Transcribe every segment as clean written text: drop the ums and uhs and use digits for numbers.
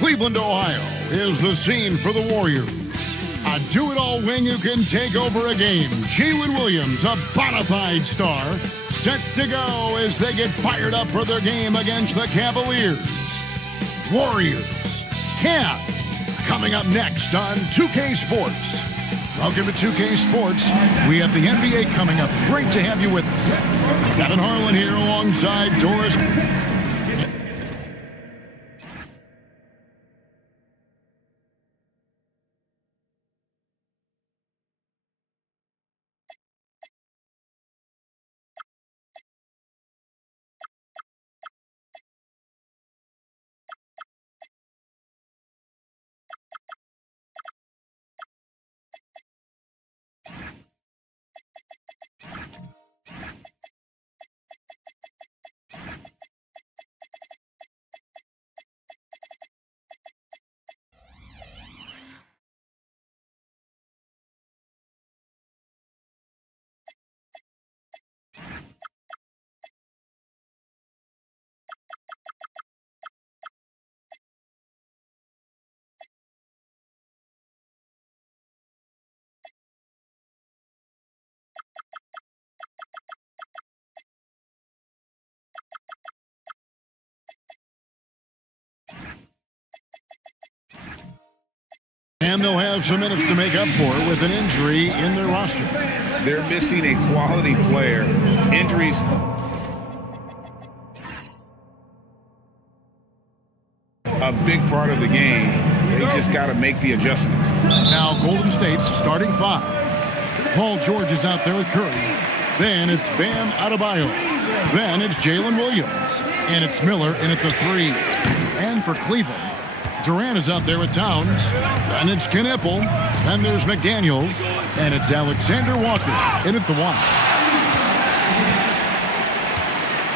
Cleveland, Ohio is the scene for the Warriors. A do-it-all wing who can take over a game. Jalen Williams, a bona fide star, set to go as they get fired up for their game against the Cavaliers. Warriors, Cavs, coming up next on 2K Sports. Welcome to 2K Sports. We have the NBA coming up. Great to have you with us. Kevin Harlan here alongside Doris. And they'll have some minutes to make up for it with an injury in their roster. They're missing a quality player. Injuries. A big part of the game. They just got to make the adjustments. Now Golden State's starting five. Paul George is out there with Curry. Then it's Bam Adebayo. Then it's Jalen Williams. And it's Miller in at the three. And for Cleveland, Durant is out there with Towns. And it's Knipple. Then there's McDaniels. And it's Alexander Walker in at the one.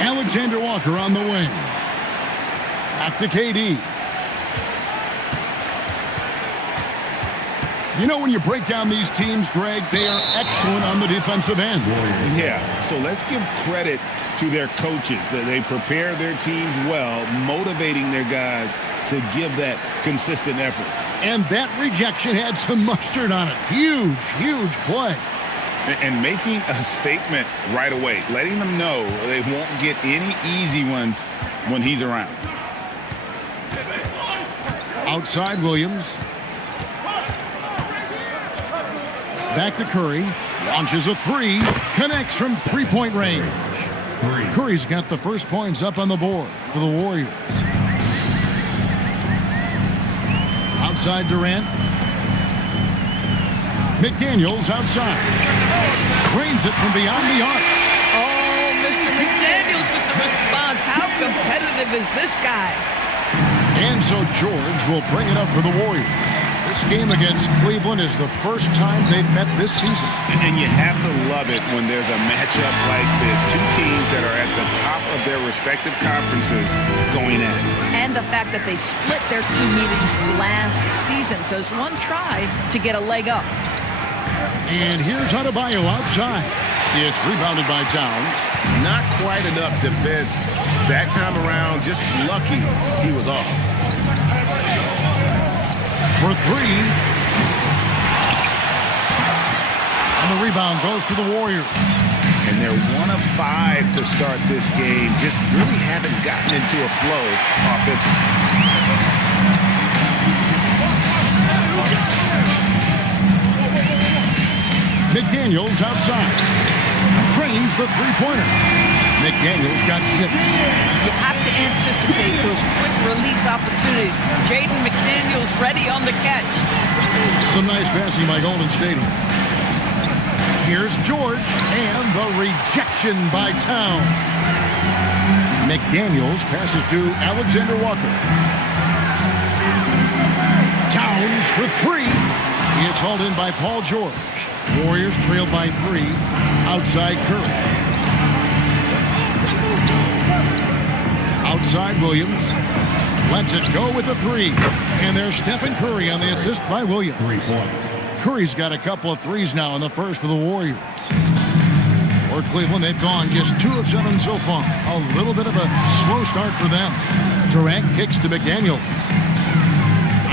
Alexander Walker on the wing. Back to KD. You know, when you break down these teams, Greg, they are excellent on the defensive end. Yeah, so let's give credit to their coaches. They prepare their teams well, motivating their guys to give that consistent effort. And that rejection had some mustard on it. Huge, huge play. And making a statement right away, letting them know they won't get any easy ones when he's around. Outside Williams. Back to Curry. Launches a three. Connects from three-point range. Curry's got the first points up on the board for the Warriors. Outside Durant. McDaniels outside. Cranes it from beyond the arc. Oh, Mr. McDaniels with the response. How competitive is this guy? And so George will bring it up for the Warriors. This game against Cleveland is the first time they've met this season. And you have to love it when there's a matchup like this. Two teams that are at the top of their respective conferences going at it. And the fact that they split their two meetings last season. Does one try to get a leg up? And here's Adebayo outside. It's rebounded by Towns. Not quite enough defense. That time around, just lucky he was off. For three. And the rebound goes to the Warriors. And they're 1 of 5 to start this game. Just really haven't gotten into a flow offensively. McDaniels outside. Trains the three-pointer. McDaniels got 6. You have to anticipate those quick release opportunities. Jaden McDaniels ready on the catch. Some nice passing by Golden State. Here's George and the rejection by Towns. McDaniels passes to Alexander Walker. Towns for 3. It's hauled in by Paul George. Warriors trailed by 3. Outside Curry. Outside Williams. Lets it go with a 3. And there's Stephen Curry on the assist by Williams. 3 points. Curry's got a couple of threes now in the first for the Warriors. For Cleveland, they've gone just 2 of 7 so far. A little bit of a slow start for them. Durant kicks to McDaniels.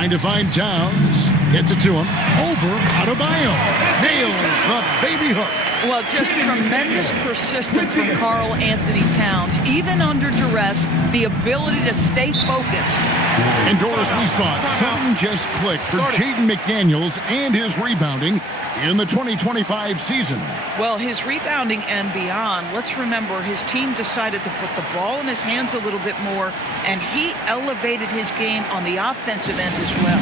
Trying to find Towns. Gets it to him. Over Adebayo. Nails the baby hook. Well, just tremendous persistence from Karl Anthony Towns. Even under duress, the ability to stay focused. And Doris, we saw it. Something just clicked for Jaden McDaniels and his rebounding in the 2025 season. Well, his rebounding and beyond, let's remember his team decided to put the ball in his hands a little bit more, and he elevated his game on the offensive end as well.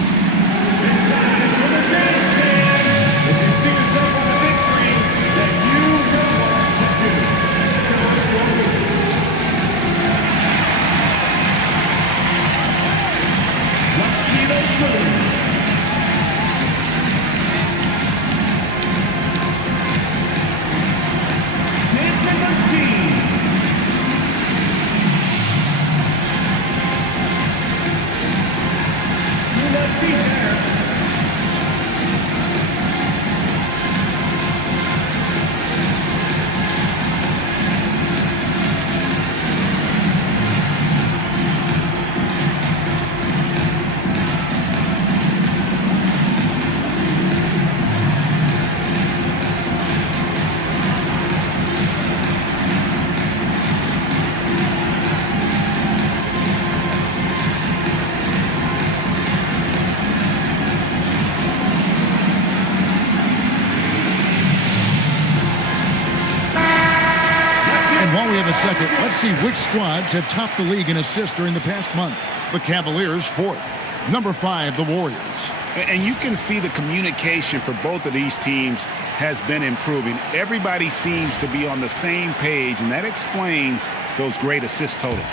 Second, let's see which squads have topped the league in assists during the past month. The Cavaliers, 4th. Number 5, the Warriors. And you can see the communication for both of these teams has been improving. Everybody seems to be on the same page, and that explains those great assist totals.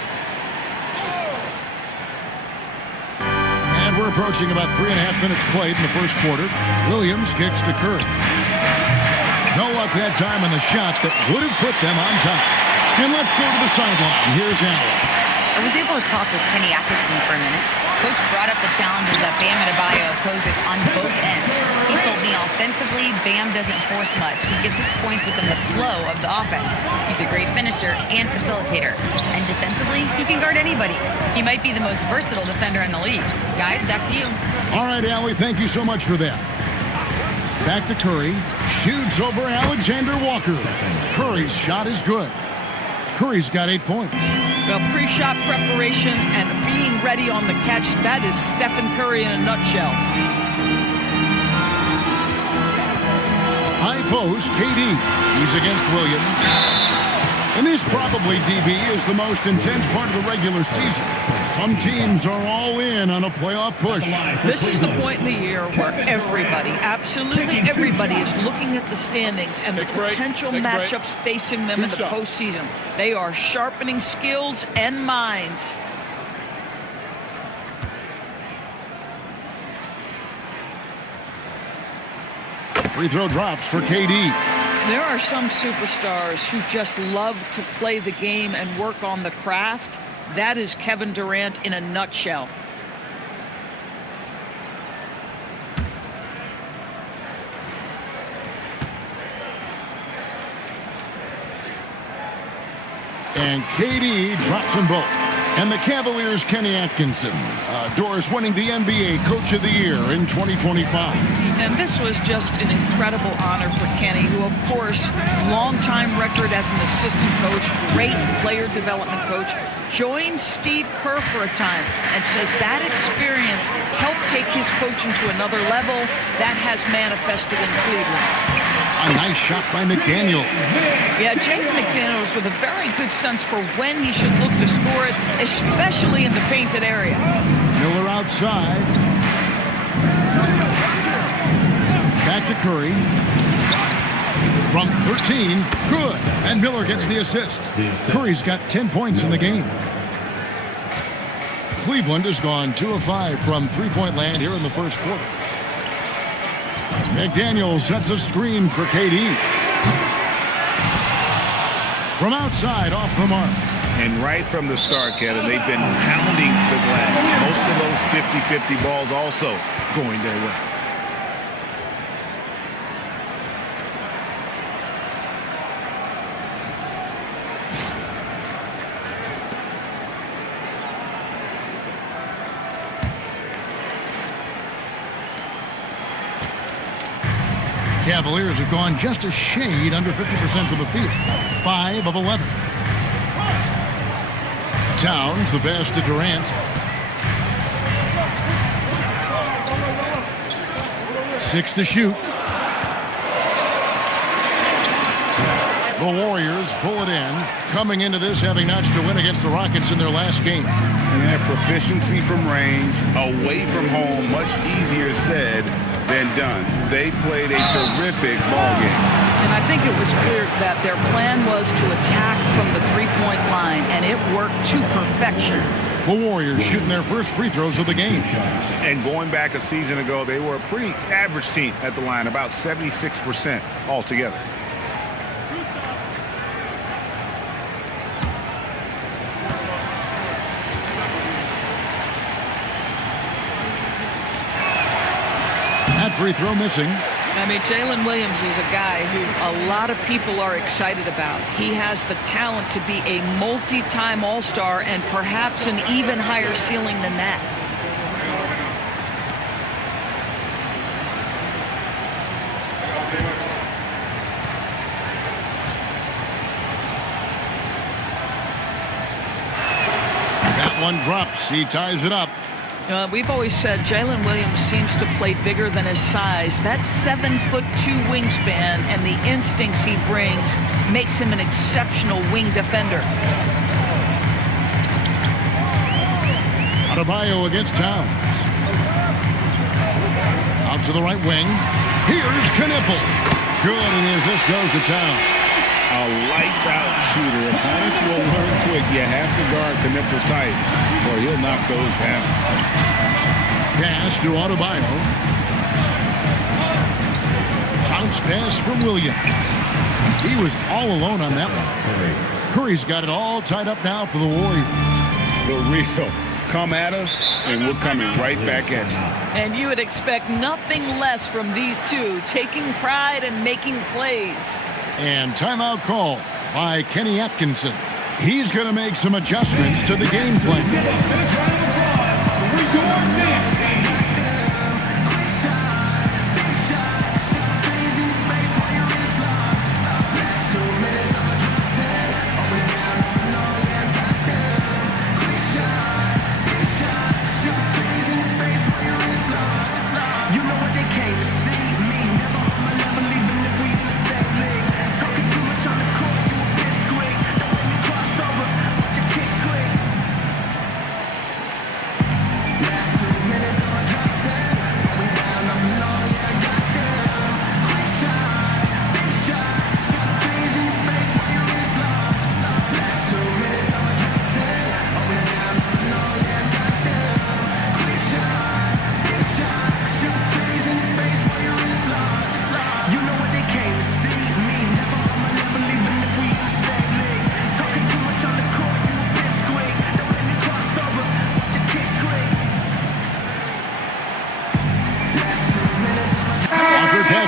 And we're approaching about 3.5 minutes played in the first quarter. Williams kicks to Curry. No luck that time on the shot that would have put them on top. And let's go to the sideline. Here's Allen. I was able to talk with Kenny Atkinson for a minute. Coach brought up the challenges that Bam Adebayo poses on both ends. He told me offensively, Bam doesn't force much. He gets his points within the flow of the offense. He's a great finisher and facilitator. And defensively, he can guard anybody. He might be the most versatile defender in the league. Guys, back to you. All right, Allie, thank you so much for that. Back to Curry. Shoots over Alexander Walker. Curry's shot is good. Curry's got 8 points. Well, pre-shot preparation and being ready on the catch, that is Stephen Curry in a nutshell. High post, KD. He's against Williams. And this probably, DB, is the most intense part of the regular season. Some teams are all in on a playoff push. This is the point in the year where everybody, absolutely everybody, is looking at the standings and the potential matchups facing them in the postseason. They are sharpening skills and minds. Free throw drops for KD. There are some superstars who just love to play the game and work on the craft. That is Kevin Durant in a nutshell. And KD drops them both. And the Cavaliers' Kenny Atkinson. Doris winning the NBA Coach of the Year in 2025. And this was just an incredible honor for Kenny, who, of course, longtime record as an assistant coach, great player development coach, joined Steve Kerr for a time and says that experience helped take his coaching to another level. That has manifested in Cleveland. A nice shot by McDaniel. Yeah, Jaden McDaniels with a very good sense for when he should look to score it, especially in the painted area. Miller outside. Back to Curry. From 13, good. And Miller gets the assist. Curry's got 10 points in the game. Cleveland has gone 2 of 5 from three-point land here in the first quarter. McDaniel sets a screen for KD. From outside, off the mark. And right from the start, Kevin, they've been pounding the glass. Most of those 50-50 balls also going their way. Cavaliers have gone just a shade under 50% from the field. 5 of 11. Towns the pass to Durant. 6 to shoot. The Warriors pull it in, coming into this having notched a win against the Rockets in their last game. Yeah, proficiency from range, away from home, much easier said than done. They played a terrific ball game. And I think it was clear that their plan was to attack from the three-point line, and it worked to perfection. The Warriors shooting their first free throws of the game. And going back a season ago, they were a pretty average team at the line, about 76% altogether. That free throw missing. I mean, Jalen Williams is a guy who a lot of people are excited about. He has the talent to be a multi-time All-Star and perhaps an even higher ceiling than that. That one drops. He ties it up. We've always said Jalen Williams seems to play bigger than his size. That 7'2" wingspan and the instincts he brings makes him an exceptional wing defender. Adebayo against Towns. Out to the right wing. Here's Knipple. Good, and his assist goes to Towns. A lights-out shooter. Opponents will learn quick. You have to guard Knipple tight, or he'll knock those down. Pass to Adebayo. Bounce pass from Williams. He was all alone on that one. Curry's got it all tied up now for the Warriors. The real come at us, and we're coming right back at you. And you would expect nothing less from these two, taking pride and making plays. And timeout call by Kenny Atkinson. He's going to make some adjustments to the game plan.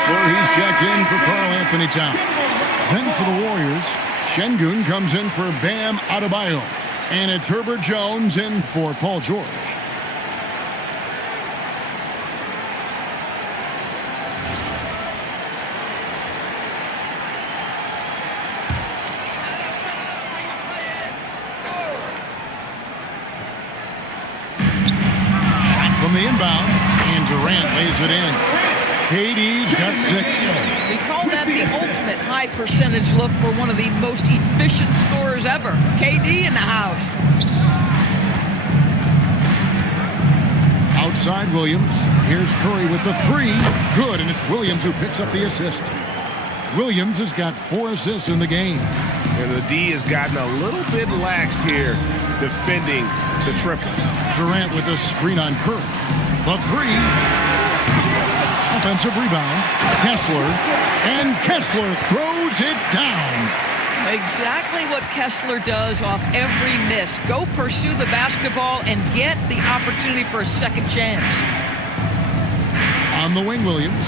He's checked in for Karl-Anthony Towns. Then for the Warriors, Şengün comes in for Bam Adebayo. And it's Herbert Jones in for Paul George. Shot from the inbound, and Durant lays it in. KD's got 6. We call that the ultimate high percentage look for one of the most efficient scorers ever. KD in the house. Outside Williams. Here's Curry with the 3. Good, and it's Williams who picks up the assist. Williams has got 4 assists in the game. And the D has gotten a little bit laxed here defending the triple. Durant with a screen on Curry. The 3. Offensive rebound. Kessler. And Kessler throws it down. Exactly what Kessler does off every miss. Go pursue the basketball and get the opportunity for a second chance. On the wing, Williams.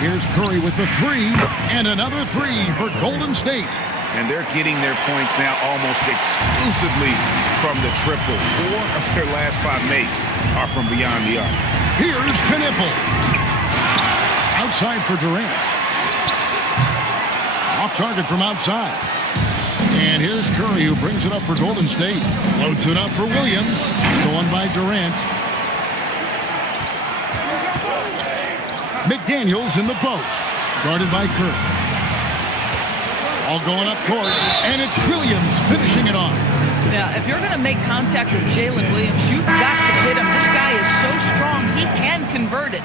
Here's Curry with the 3. And another 3 for Golden State. And they're getting their points now almost exclusively from the triple. 4 of their last 5 makes are from beyond the arc. Here's Knipple. Outside for Durant. Off target from outside. And here's Curry, who brings it up for Golden State. Loads it up for Williams. Stolen by Durant. McDaniels in the post. Guarded by Curry. All going up court. And it's Williams finishing it off. Now, if you're going to make contact with Jalen Williams, you've got to hit him. This guy is so strong, he can convert it.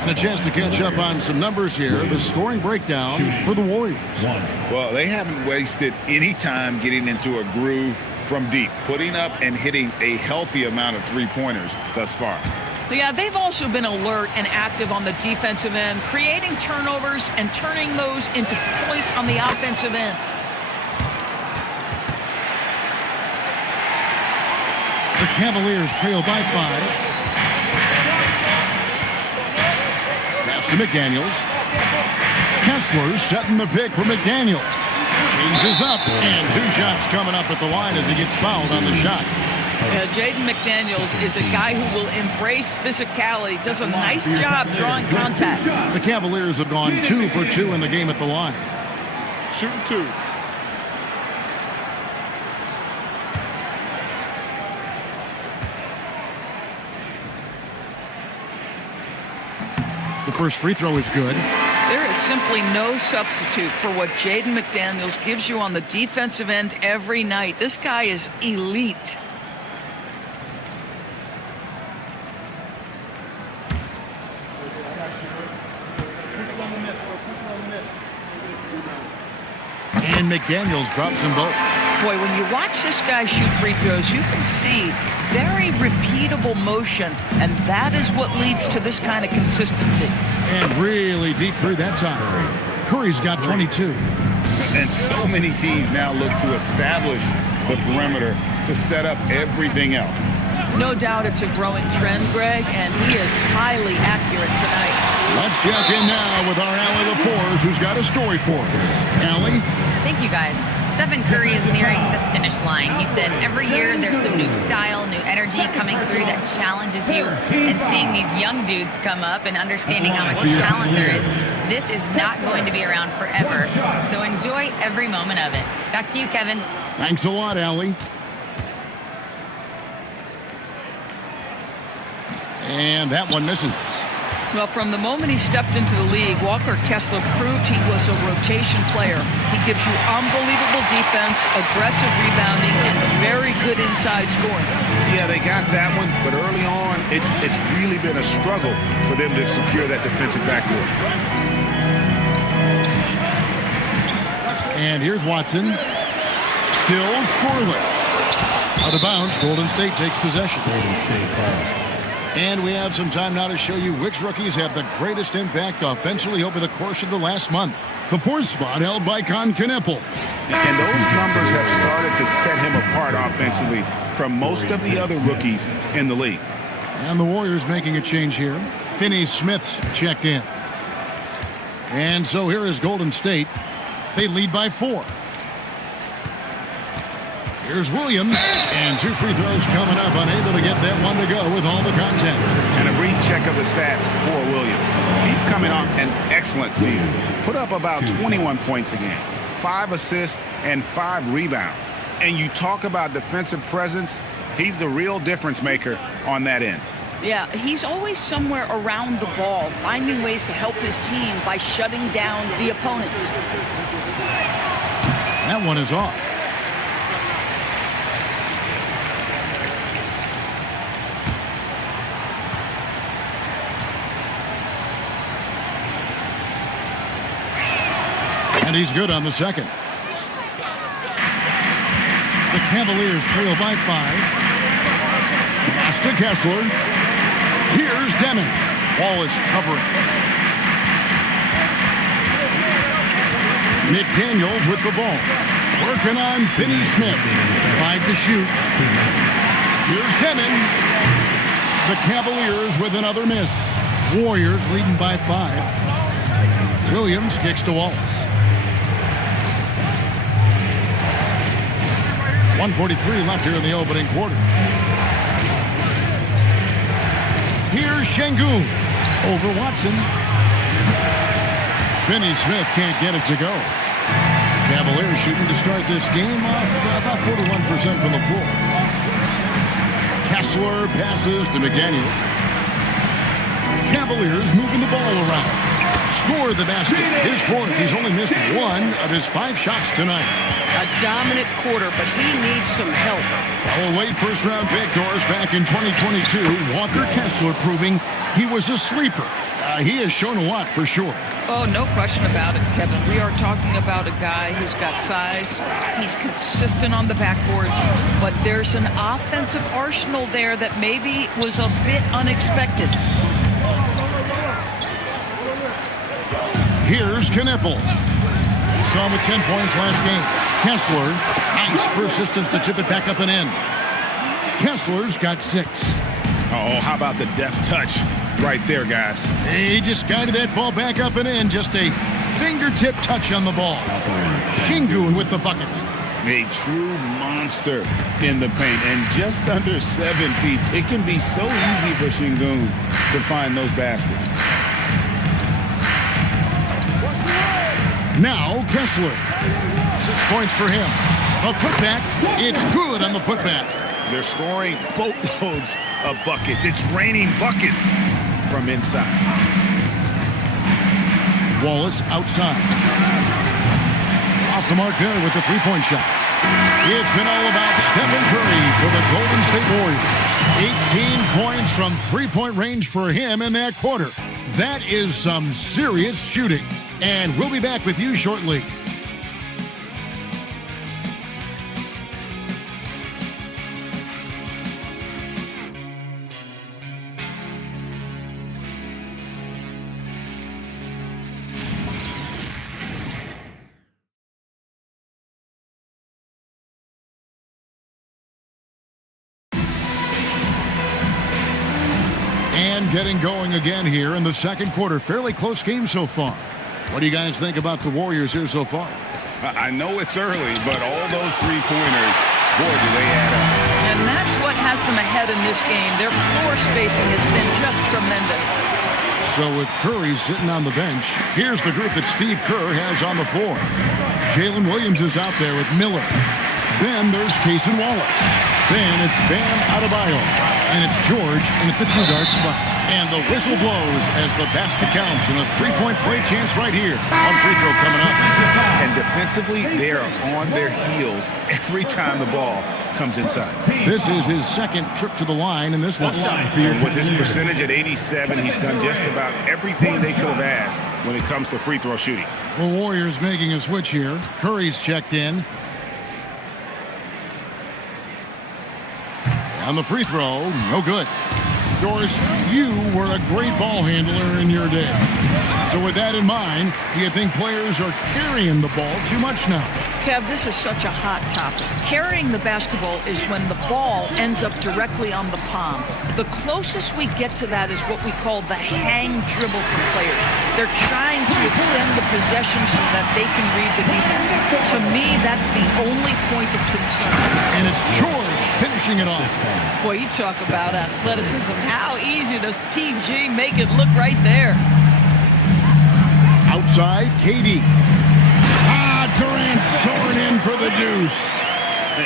And a chance to catch up on some numbers here. The scoring breakdown for the Warriors. Well, they haven't wasted any time getting into a groove from deep, putting up and hitting a healthy amount of three-pointers thus far. Yeah, they've also been alert and active on the defensive end, creating turnovers and turning those into points on the offensive end. The Cavaliers trail by 5. Pass to McDaniels. Kessler setting the pick for McDaniel. Changes up, and 2 shots coming up at the line as he gets fouled on the shot. Yeah, Jaden McDaniels is a guy who will embrace physicality, does a nice job drawing contact. The Cavaliers have gone 2 for 2 in the game at the line. Shooting 2. The first free throw is good. There is simply no substitute for what Jaden McDaniels gives you on the defensive end every night. This guy is elite. And McDaniels drops them both. Boy, when you watch this guy shoot free throws, you can see very repeatable motion, and that is what leads to this kind of consistency. And really deep through that time. Curry's got 22. And so many teams now look to establish the perimeter to set up everything else. No doubt it's a growing trend, Greg, and he is highly accurate tonight. Let's check in now with our Allie LaForce, who's got a story for us. Allie? Thank you, guys. Stephen Curry is nearing the finish line. He said every year there's some new style, new energy coming through that challenges you. And seeing these young dudes come up and understanding how much talent there is, this is not going to be around forever. So enjoy every moment of it. Back to you, Kevin. Thanks a lot, Allie. And that one misses. Well, from the moment he stepped into the league, Walker Kessler proved he was a rotation player. He gives you unbelievable defense, aggressive rebounding, and very good inside scoring. Yeah, they got that one, but early on, it's really been a struggle for them to secure that defensive backboard. And here's Watson. Still scoreless. Out of bounds, Golden State takes possession. And we have some time now to show you which rookies have the greatest impact offensively over the course of the last month. The 4th spot held by Con Knippel. And those numbers have started to set him apart offensively from most of the other rookies in the league. And the Warriors making a change here. Finney-Smith's checked in. And so here is Golden State. They lead by 4. Here's Williams, and 2 free throws coming up, unable to get that one to go with all the contact. And a brief check of the stats for Williams. He's coming off an excellent season. Put up about 21 points a game, 5 assists, and 5 rebounds. And you talk about defensive presence, he's the real difference maker on that end. Yeah, he's always somewhere around the ball, finding ways to help his team by shutting down the opponents. That one is off. And he's good on the second. The Cavaliers trail by 5. Pass to Kessler. Here's Deming. Wallace covering. McDaniels with the ball. Working on Finney-Smith. 5 to shoot. Here's Deming. The Cavaliers with another miss. Warriors leading by 5. Williams kicks to Wallace. 1:43 left here in the opening quarter. Here's Şengün. over Watson. Finney Smith can't get it to go. Cavaliers shooting to start this game off about 41% from the floor. Kessler passes to McDaniels. Cavaliers moving the ball around. Score the basket. His fourth. He's only missed one of his 5 shots tonight. A dominant quarter, but he needs some help. A late first-round pick, Doris, back in 2022. Walker Kessler proving he was a sleeper. He has shown a lot for sure. Oh, no question about it, Kevin. We are talking about a guy who's got size. He's consistent on the backboards, but there's an offensive arsenal there that maybe was a bit unexpected. Here's Knippel. Saw him with 10 points last game. Kessler, nice persistence to tip it back up and in. Kessler's got 6. Oh, how about the deft touch right there, guys? He just guided that ball back up and in. Just a fingertip touch on the ball. Şengün with the bucket. A true monster in the paint, and just under 7 feet. It can be so easy for Şengün to find those baskets. Now Kessler. 6 points for him. A putback. It's good on the putback. They're scoring boatloads of buckets. It's raining buckets from inside. Wallace outside. Off the mark there with the 3-point shot. It's been all about Stephen Curry for the Golden State Warriors. 18 points from 3-point range for him in that quarter. That is some serious shooting. And we'll be back with you shortly. And getting going again here in the second quarter. Fairly close game so far. What do you guys think about the Warriors here so far? I know it's early, but all those 3-pointers, boy, do they add up. And that's what has them ahead in this game. Their floor spacing has been just tremendous. So with Curry sitting on the bench, here's the group that Steve Kerr has on the floor. Jalen Williams is out there with Miller. Then there's Cason Wallace. Then it's Bam Adebayo. And it's George in at the 2-guard spot. And the whistle blows as the basket counts and a 3-point play chance right here. One free throw coming up. And defensively, they are on their heels every time the ball comes inside. This is his second trip to the line in this one. With his percentage at 87, he's done just about everything they could have asked when it comes to free throw shooting. The Warriors making a switch here. Curry's checked in. On the free throw, no good. Doris, you were a great ball handler in your day. So with that in mind, do you think players are carrying the ball too much now? Kev, this is such a hot topic. Carrying the basketball is when the ball ends up directly on the palm. The closest we get to that is what we call the hang dribble for players. They're trying to extend the possession so that they can read the defense. To me, that's the only point of concern. And it's George finishing it off. Boy, you talk about athleticism. How easy does PG make it look right there? Outside, KD. Durant soaring in for the deuce.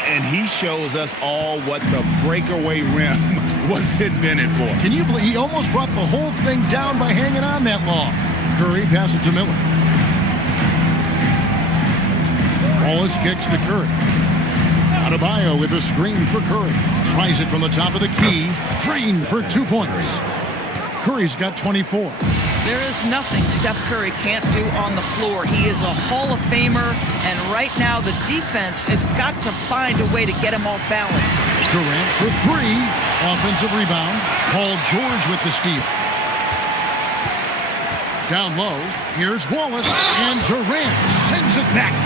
And he shows us all what the breakaway rim was invented for. Can you believe he almost brought the whole thing down by hanging on that long? Curry passes to Miller. Wallace kicks to Curry. Adebayo with a screen for Curry. Tries it from the top of the key. Drained for 2 points. Curry's got 24. There is nothing Steph Curry can't do on the floor. He is a Hall of Famer, and right now the defense has got to find a way to get him off balance. Durant for 3. Offensive rebound. Paul George with the steal. Down low, here's Wallace, and Durant sends it back.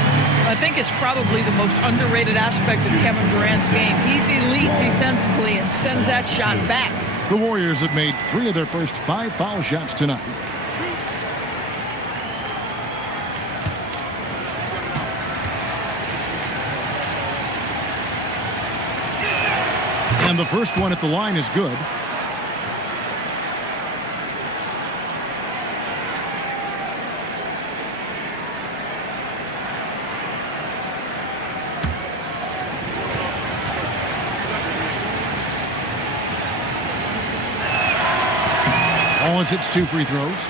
I think it's probably the most underrated aspect of Kevin Durant's game. He's elite defensively and sends that shot back. The Warriors have made 3 of their first 5 foul shots tonight. And the first one at the line is good. Dallas, it's 2 free throws.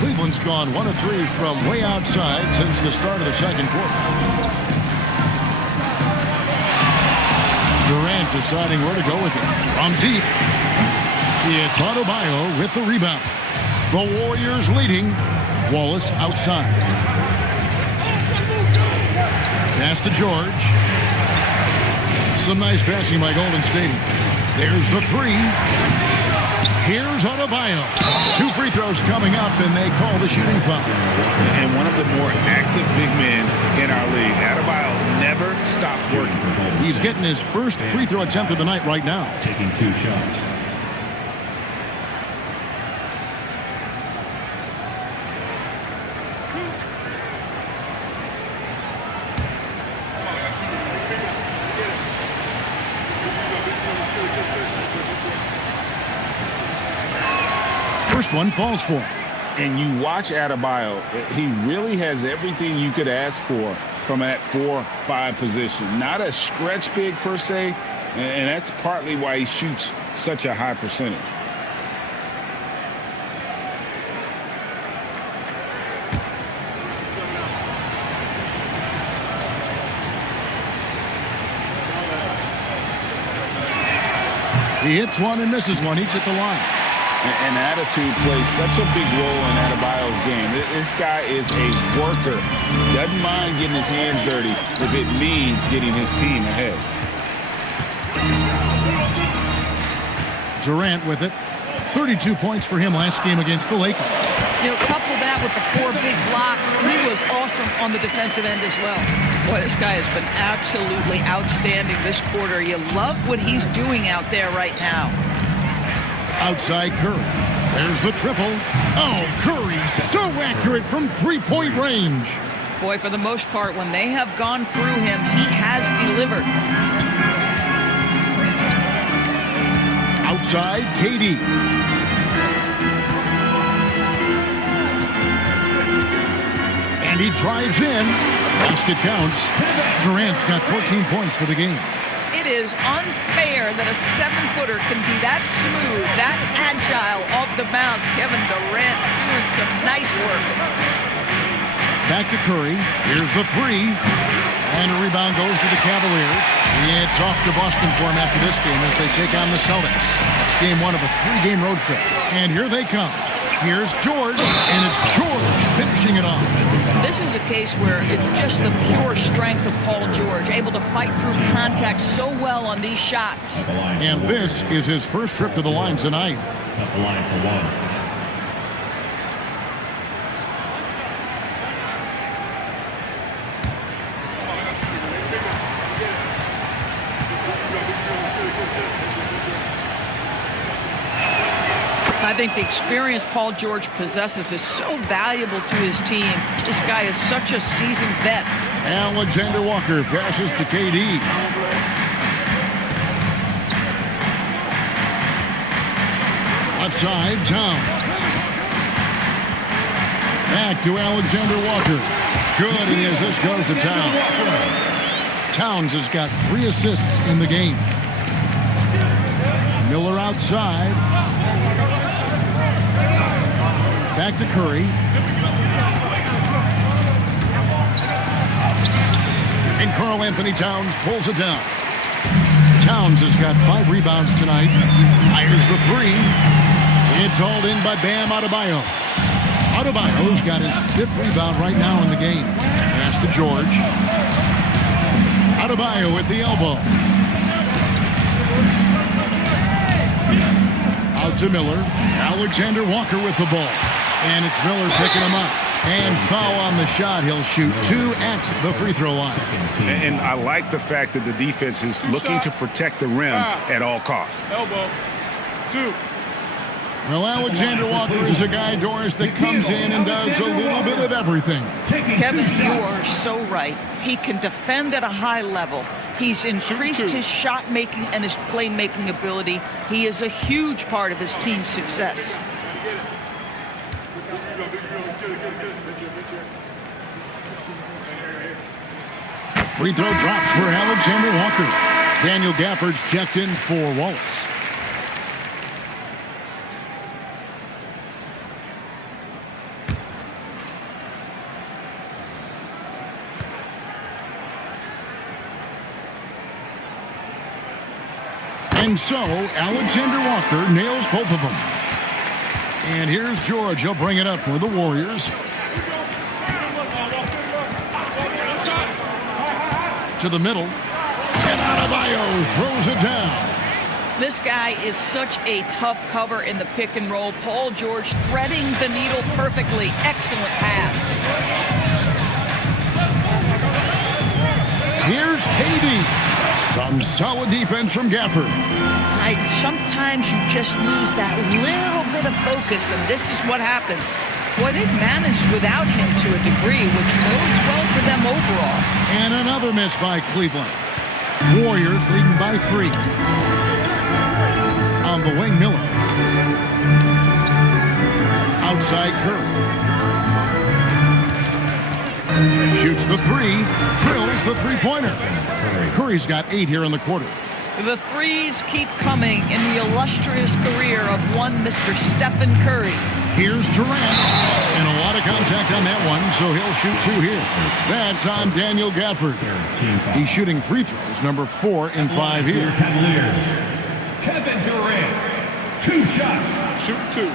Cleveland's gone 1 of 3 from way outside since the start of the second quarter. Durant deciding where to go with it. From deep, it's Adebayo with the rebound. The Warriors leading. Wallace outside. Pass to George. Some nice passing by Golden State. There's the 3. Here's Adebayo. 2 free throws coming up, and they call the shooting foul. And one of the more active big men in our league. Adebayo never stops working. He's getting his first free throw attempt of the night right now. Taking 2 shots. First one falls for him. And you watch Adebayo, he really has everything you could ask for from that 4-5 position. Not a stretch big per se, and that's partly why he shoots such a high percentage. He hits one and misses one, each at the line. And attitude plays such a big role in Adebayo's game. This guy is a worker. Doesn't mind getting his hands dirty if it means getting his team ahead. Durant with it. 32 points for him last game against the Lakers. You know, couple that with the 4 big blocks. He was awesome on the defensive end as well. Boy, this guy has been absolutely outstanding this quarter. You love what he's doing out there right now. Outside Curry. There's the triple. Oh, Curry's so accurate from 3-point range. Boy, for the most part, when they have gone through him, he has delivered. Outside, KD. And he drives in. Basket counts. Durant's got 14 points for the game. It is unfair that a 7-footer can be that smooth, that agile off the bounce. Kevin Durant doing some nice work. Back to Curry. Here's the 3. And a rebound goes to the Cavaliers. It's off to Boston for him after this game as they take on the Celtics. It's game 1 of a 3-game road trip. And here they come. Here's George, and it's George finishing it off. This is a case where it's just the pure strength of Paul George, able to fight through contact so well on these shots. And this is his first trip to the line tonight. At the line for 1. I think the experience Paul George possesses is so valuable to his team. This guy is such a seasoned vet. Alexander Walker passes to KD. Left side, Towns. Back to Alexander Walker. Good, and as this goes to Towns. Towns has got 3 assists in the game. Miller outside. Back to Curry. And Karl Anthony Towns pulls it down. Towns has got 5 rebounds tonight. Fires the 3. It's hauled in by Bam Adebayo. Adebayo's got his 5th rebound right now in the game. Pass to George. Adebayo with the elbow. Out to Miller. Alexander Walker with the ball. And it's Miller picking him up. And foul on the shot. He'll shoot 2 at the free throw line. And I like the fact that the defense is looking to protect the rim at all costs. Elbow. 2. Well, Alexander Walker is a guy, Doris, that comes in and does a little bit of everything. Kevin, you are so right. He can defend at a high level. He's increased his shot making and his playmaking ability. He is a huge part of his team's success. Free throw drops for Alexander Walker. Daniel Gafford's checked in for Wallace. And so, Alexander Walker nails both of them. And here's George. He'll bring it up for the Warriors. To the middle. And Adebayo throws it down. This guy is such a tough cover in the pick and roll. Paul George threading the needle perfectly. Excellent pass. Here's KD. Some solid defense from Gafford. Sometimes you just lose that little bit of focus, and this is what happens. Boy, they've managed without him to a degree, which bodes well for them overall. And another miss by Cleveland. Warriors leading by 3. On the wing, Miller. Outside Curry. Shoots the 3. Drills the three-pointer. Curry's got 8 here in the quarter. The threes keep coming in the illustrious career of one Mr. Stephen Curry. Here's Durant. And a lot of contact on that one, so he'll shoot 2 here. That's on Daniel Gafford. He's shooting free throws, number 4 and 5 here. Cavaliers. Kevin Durant. 2 shots. Shoot 2.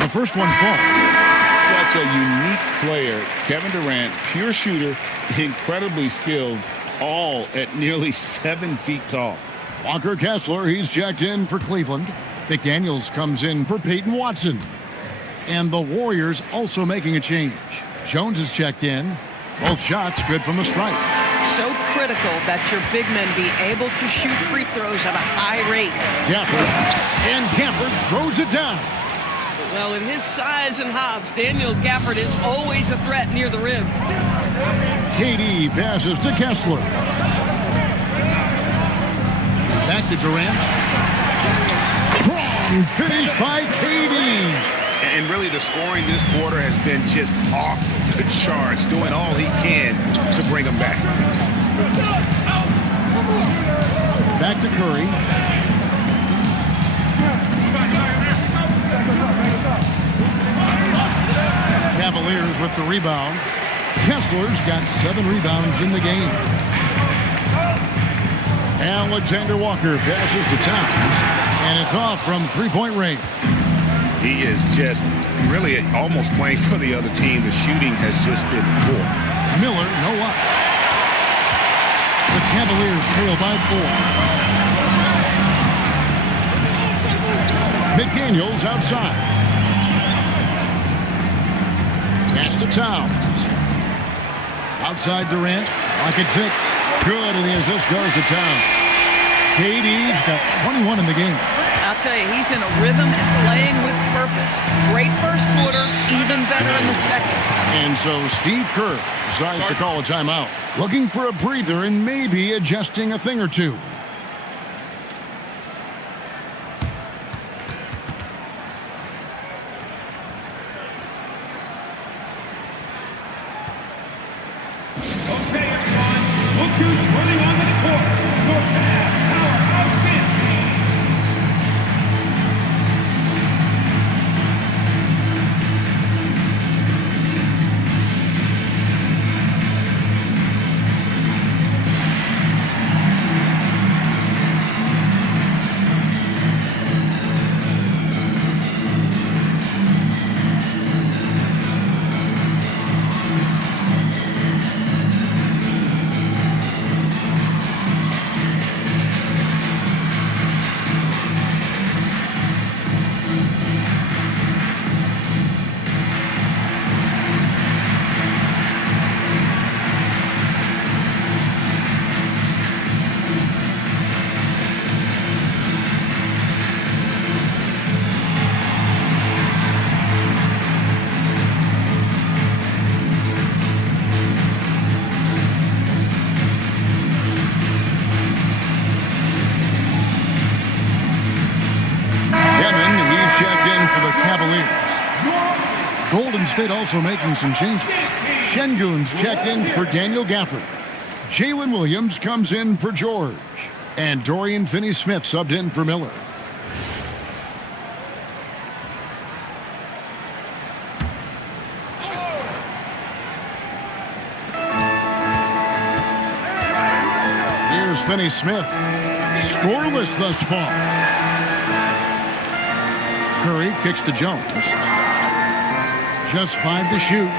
The first one falls. Such a unique player. Kevin Durant, pure shooter, incredibly skilled, all at nearly 7 feet tall. Walker Kessler, he's checked in for Cleveland. McDaniels comes in for Peyton Watson. And the Warriors also making a change. Jones is checked in. Both shots good from the stripe. So critical that your big men be able to shoot free throws at a high rate. Gafford. And Gafford throws it down. Well, in his size and hops, Daniel Gafford is always a threat near the rim. KD passes to Kessler. Back to Durant. Strong finish by KD. And really the scoring this quarter has been just off the charts, doing all he can to bring them back. Back to Curry. Cavaliers with the rebound. Kessler's got 7 rebounds in the game. Alexander Walker passes to Towns, and it's off from three-point range. He is just really almost playing for the other team. The shooting has just been poor. Miller, no up. The Cavaliers trail by 4. McDaniels outside. Pass to Towns. Outside Durant. Lock at 6. Good, and the assist goes to Towns. KD's got 21 in the game. I'll tell you, he's in a rhythm and playing with purpose. Great first quarter, even better in the second. And so Steve Kerr decides to call a timeout. Looking for a breather and maybe adjusting a thing or two. Okay, everyone. Look who's running onto the court. Your fast, powerhouse dance team. Golden State also making some changes. Şengün's checked in for Daniel Gafford. Jalen Williams comes in for George. And Dorian Finney-Smith subbed in for Miller. Here's Finney-Smith. Scoreless thus far. Curry kicks to Jones. Just 5 to shoot.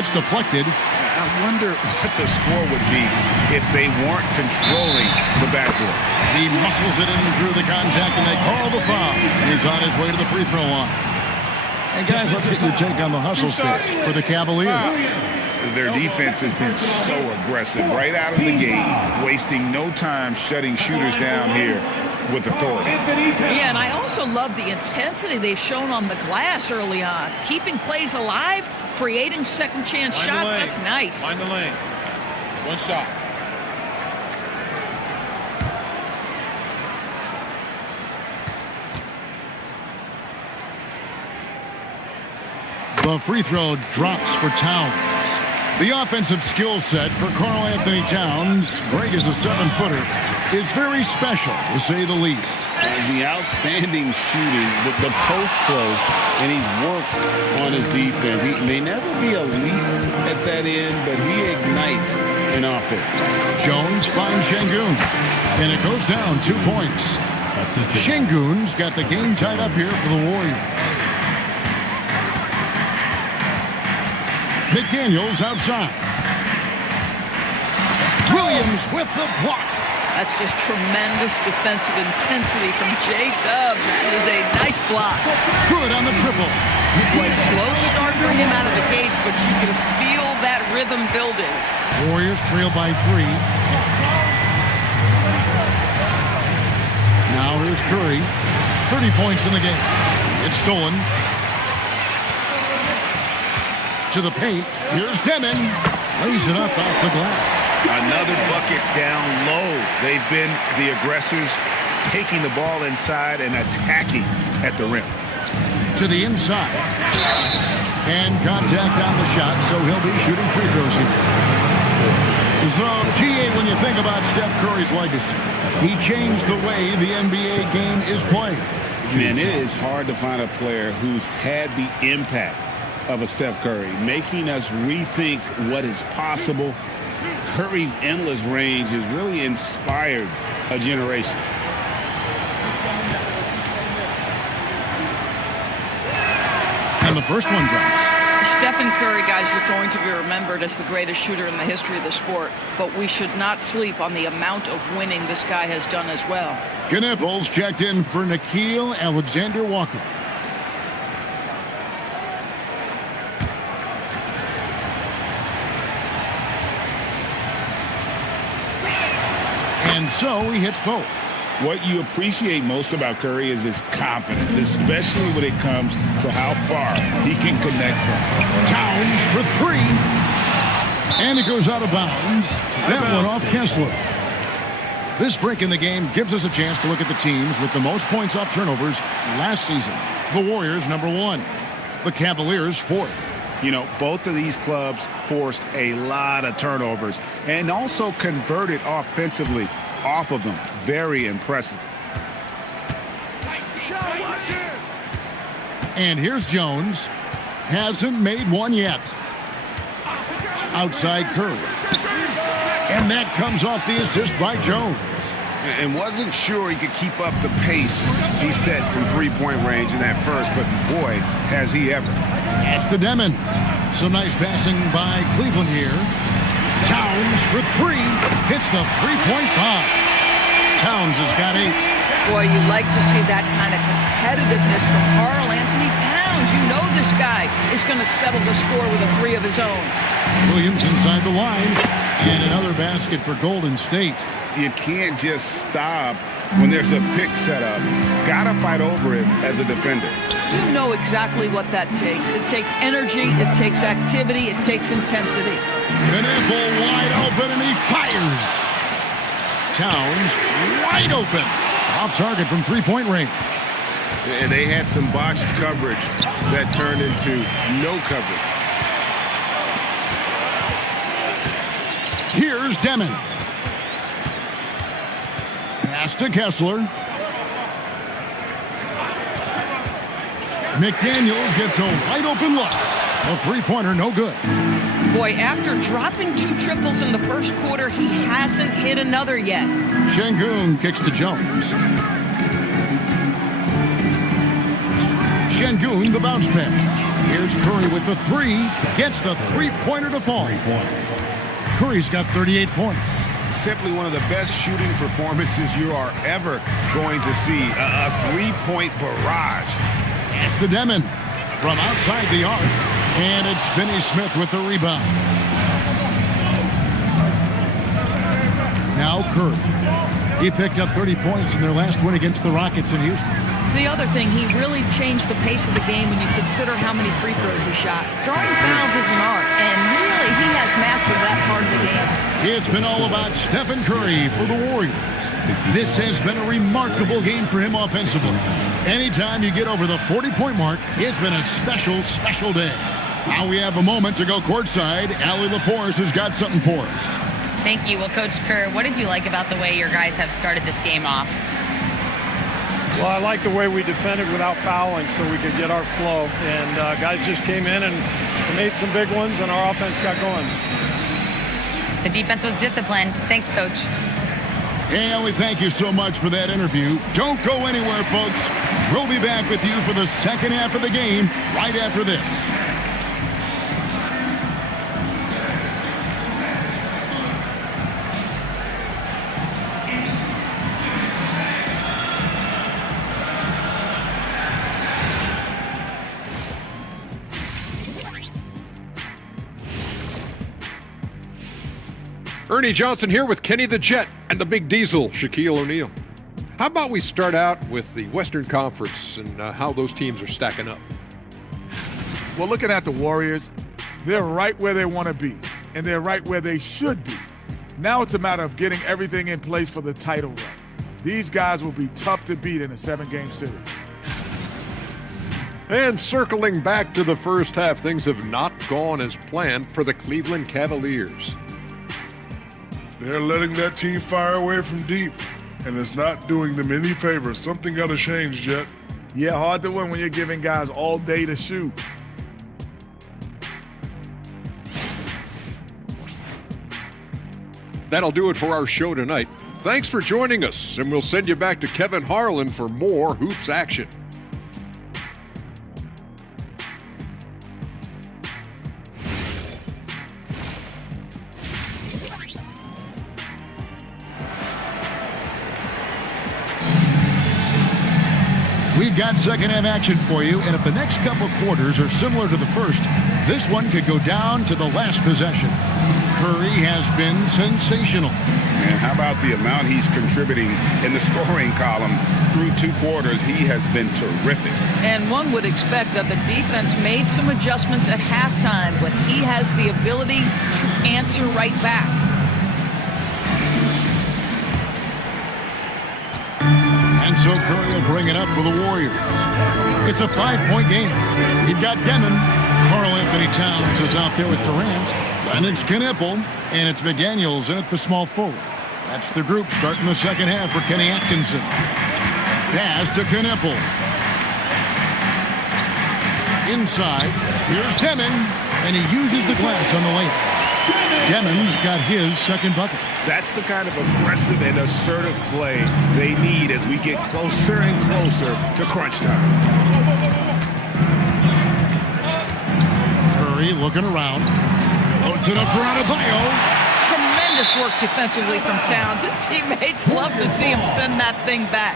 It's deflected. I wonder what the score would be if they weren't controlling the backboard. He muscles it in through the contact, and they call the foul. He's on his way to the free throw line. And guys, let's get your take on the hustle stats for the Cavaliers. Their defense has been so aggressive right out of the gate, wasting no time shutting shooters down here with authority. Yeah, and I also love the intensity they've shown on the glass early on. Keeping plays alive, creating second chance shots, that's nice. Mind the lanes. One shot. The free throw drops for Towns. The offensive skill set for Karl Anthony Towns, Greg is a 7-footer, is very special, to say the least. The outstanding shooting, the post play, and he's worked on his defense. He may never be elite at that end, but he ignites an offense. Jones finds Şengün, and it goes down 2 points. Şengün's got the game tied up here for the Warriors. McDaniels outside. Williams with the block. That's just tremendous defensive intensity from J-Dub. That is a nice block. Good on the triple. Boy, slow start for him out of the gates, but you can feel that rhythm building. Warriors trail by 3. Now here's Curry. 30 points in the game. It's stolen. To the paint. Here's Demon. Lays it up off the glass. Another bucket down low. They've been the aggressors, taking the ball inside and attacking at the rim. To the inside. And contact on the shot, so he'll be shooting free throws here. So, GA, when you think about Steph Curry's legacy, he changed the way the NBA game is played. Man, it is hard to find a player who's had the impact of a Steph Curry, making us rethink what is possible. Curry's endless range has really inspired a generation. And the first one drops. Stephen Curry, guys, is going to be remembered as the greatest shooter in the history of the sport, but we should not sleep on the amount of winning this guy has done as well. Knipples checked in for Nickeil Alexander-Walker. And so he hits both. What you appreciate most about Curry is his confidence, especially when it comes to how far he can connect from. Towns for 3. And it goes out of bounds. That one off Kessler. This break in the game gives us a chance to look at the teams with the most points off turnovers last season. The Warriors, number 1. The Cavaliers, 4th. You know, both of these clubs forced a lot of turnovers and also converted offensively off of them. Very impressive. And here's Jones. Hasn't made one yet. Outside Curry. And that comes off the assist by Jones. And wasn't sure he could keep up the pace he set from three-point range in that first, but boy, has he ever. That's the Demon. Some nice passing by Cleveland here. Towns for 3. Hits the three-point bomb. Towns has got 8. Boy, you like to see that kind of competitiveness from Karl Anthony Towns. You know this guy is going to settle the score with a 3 of his own. Williams inside the line. And another basket for Golden State. You can't just stop when there's a pick set up. Gotta fight over it as a defender. You know exactly what that takes. It takes energy, it takes activity, it takes intensity. Knipple wide open, and he fires. Towns wide open. Off target from three-point range. And they had some botched coverage that turned into no coverage. Here's Demon. Pass to Kessler. McDaniels gets a wide open look. A three-pointer, no good. Boy, after dropping 2 triples in the first quarter, he hasn't hit another yet. Şengün kicks to Jones. Şengün, the bounce pass. Here's Curry with the three. Gets the three-pointer to fall. Curry's got 38 points. Simply one of the best shooting performances you are ever going to see. A three-point barrage. Pass to Demon from outside the arc. And it's Finney Smith with the rebound. Now Curry. He picked up 30 points in their last win against the Rockets in Houston. The other thing, he really changed the pace of the game when you consider how many free throws he shot. Drawing fouls is an art, and really he has mastered that part of the game. It's been all about Stephen Curry for the Warriors. This has been a remarkable game for him offensively. Anytime you get over the 40-point mark, it's been a special, special day. Now we have a moment to go courtside. Allie LaForce has got something for us. Thank you. Well, Coach Kerr, what did you like about the way your guys have started this game off? Well, I like the way we defended without fouling so we could get our flow. And guys just came in and made some big ones, and our offense got going. The defense was disciplined. Thanks, Coach. Hey, Allie, thank you so much for that interview. Don't go anywhere, folks. We'll be back with you for the second half of the game right after this. Ernie Johnson here with Kenny the Jet and the Big Diesel, Shaquille O'Neal. How about we start out with the Western Conference and how those teams are stacking up? Well, looking at the Warriors, they're right where they want to be, and they're right where they should be. Now it's a matter of getting everything in place for the title run. These guys will be tough to beat in a 7-game series. And circling back to the first half, things have not gone as planned for the Cleveland Cavaliers. They're letting that team fire away from deep, and it's not doing them any favors. Something got to change, Jet. Yeah, hard to win when you're giving guys all day to shoot. That'll do it for our show tonight. Thanks for joining us, and we'll send you back to Kevin Harlan for more Hoops action. We've got second half action for you, and if the next couple quarters are similar to the first, this one could go down to the last possession. Curry has been sensational. And how about the amount he's contributing in the scoring column through 2 quarters? He has been terrific. And one would expect that the defense made some adjustments at halftime, but he has the ability to answer right back. And so Curry will bring it up for the Warriors. It's a 5-point game. We've got Demon. Karl Anthony Towns is out there with Durant. Then it's Knippel, and it's McDaniels in at the small forward. That's the group starting the second half for Kenny Atkinson. Pass to Knippel. Inside, here's Demon, and he uses the glass on the layup. Demon's got his second bucket. That's the kind of aggressive and assertive play they need as we get closer and closer to crunch time. Curry looking around. Loads it up for Adebayo. Tremendous work defensively from Towns. His teammates love to see him send that thing back.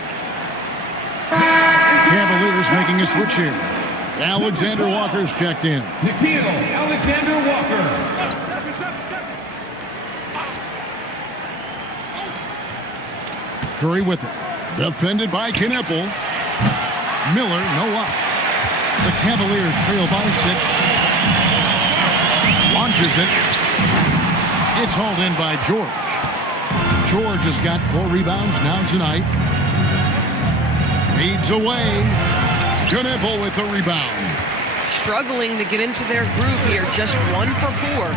Cavaliers making a switch here. Alexander Walker's checked in. Nickeil Alexander Walker. Curry with it. Defended by Knippel. Miller, no up. The Cavaliers trail by 6. Launches it. It's hauled in by George. George has got 4 rebounds now tonight. Feeds away. Knipple with the rebound. Struggling to get into their groove here. Just 1 for 4.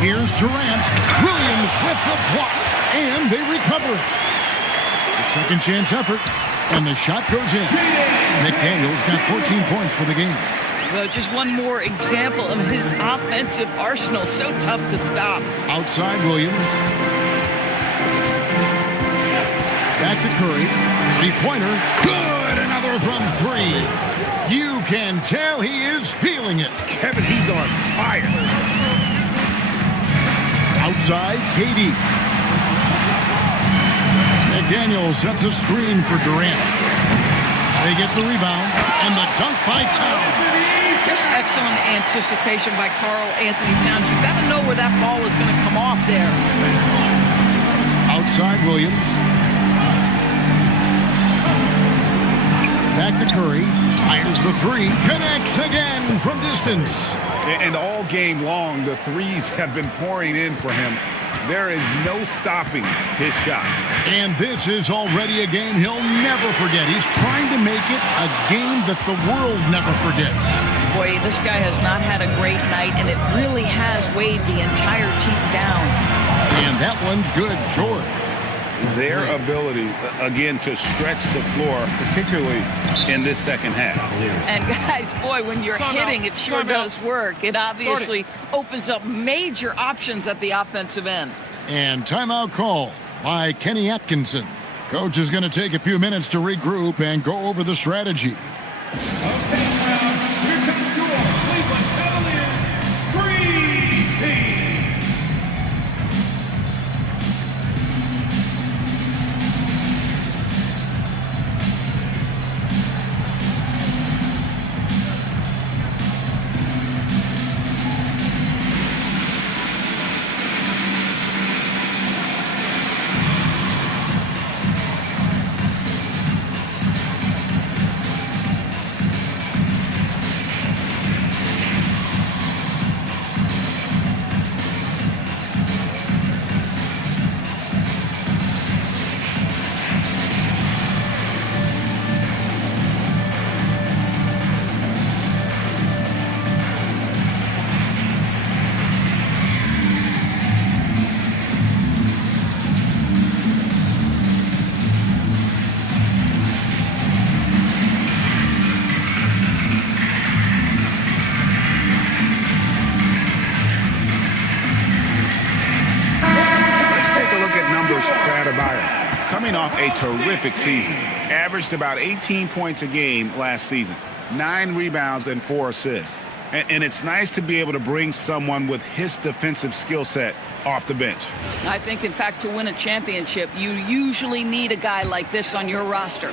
Here's Durant. Williams with the block. And they recover it. The second chance effort. And the shot goes in. McDaniels got 14 points for the game. Well, just one more example of his offensive arsenal. So tough to stop. Outside Williams. Back to Curry. Three-pointer. Good. Another from 3. You can tell he is feeling it. Kevin, he's on fire. Outside, KD. McDaniels sets a screen for Durant. They get the rebound, and the dunk by Towns. Just excellent anticipation by Karl Anthony Towns. You've got to know where that ball is going to come off there. Outside Williams. Back to Curry. Fires the 3. Connects again from distance. And all game long, the threes have been pouring in for him. There is no stopping his shot. And this is already a game he'll never forget. He's trying to make it a game that the world never forgets. Boy, this guy has not had a great night, and it really has weighed the entire team down. And that one's good, George. Their ability, again, to stretch the floor, particularly in this second half. And guys, boy, when you're hitting, it sure does work. It obviously opens up major options at the offensive end. And timeout call by Kenny Atkinson. Coach is going to take a few minutes to regroup and go over the strategy. Okay, crowd, here comes your Cleveland Cavaliers Screen Team. Coming off a terrific season. Averaged about 18 points a game last season. 9 rebounds and 4 assists. And it's nice to be able to bring someone with his defensive skill set off the bench. I think, in fact, to win a championship, you usually need a guy like this on your roster.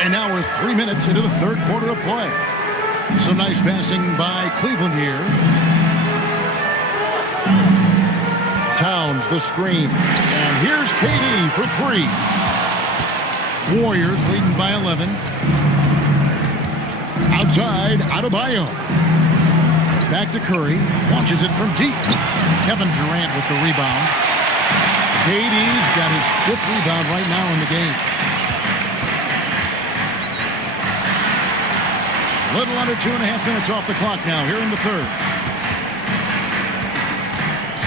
And now we're 3 minutes into the third quarter of play. Some nice passing by Cleveland here. Towns the screen. And here's KD for 3. Warriors leading by 11. Outside, Adebayo. Back to Curry. Launches it from deep. Kevin Durant with the rebound. KD's got his 5th rebound right now in the game. A little under 2.5 minutes off the clock now here in the third.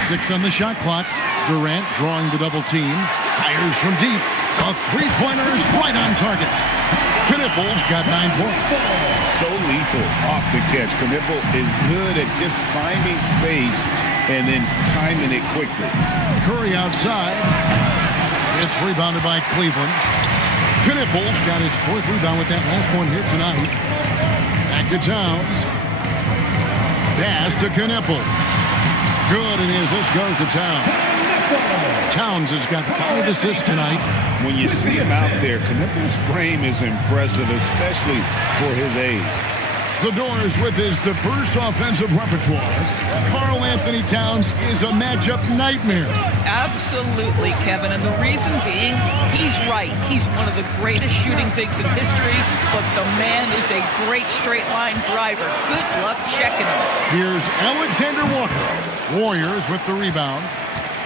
6 on the shot clock. Durant drawing the double team. Fires from deep. A three-pointer is right on target. Knipple's got 9 points. So lethal off the catch. Knipple is good at just finding space and then timing it quickly. Curry outside. It's rebounded by Cleveland. Knipple's got his 4th rebound with that last one here tonight. Back to Towns. Pass to Knipple. Good, and his assist goes to Towns. Towns has got 5 assists tonight. When you see him out there, Knipple's frame is impressive, especially for his age. The Doors with his diverse offensive repertoire. Karl Anthony Towns is a matchup nightmare. Absolutely, Kevin, and the reason being, he's right. He's one of the greatest shooting bigs in history, but the man is a great straight-line driver. Good luck checking him. Here's Alexander Walker. Warriors with the rebound.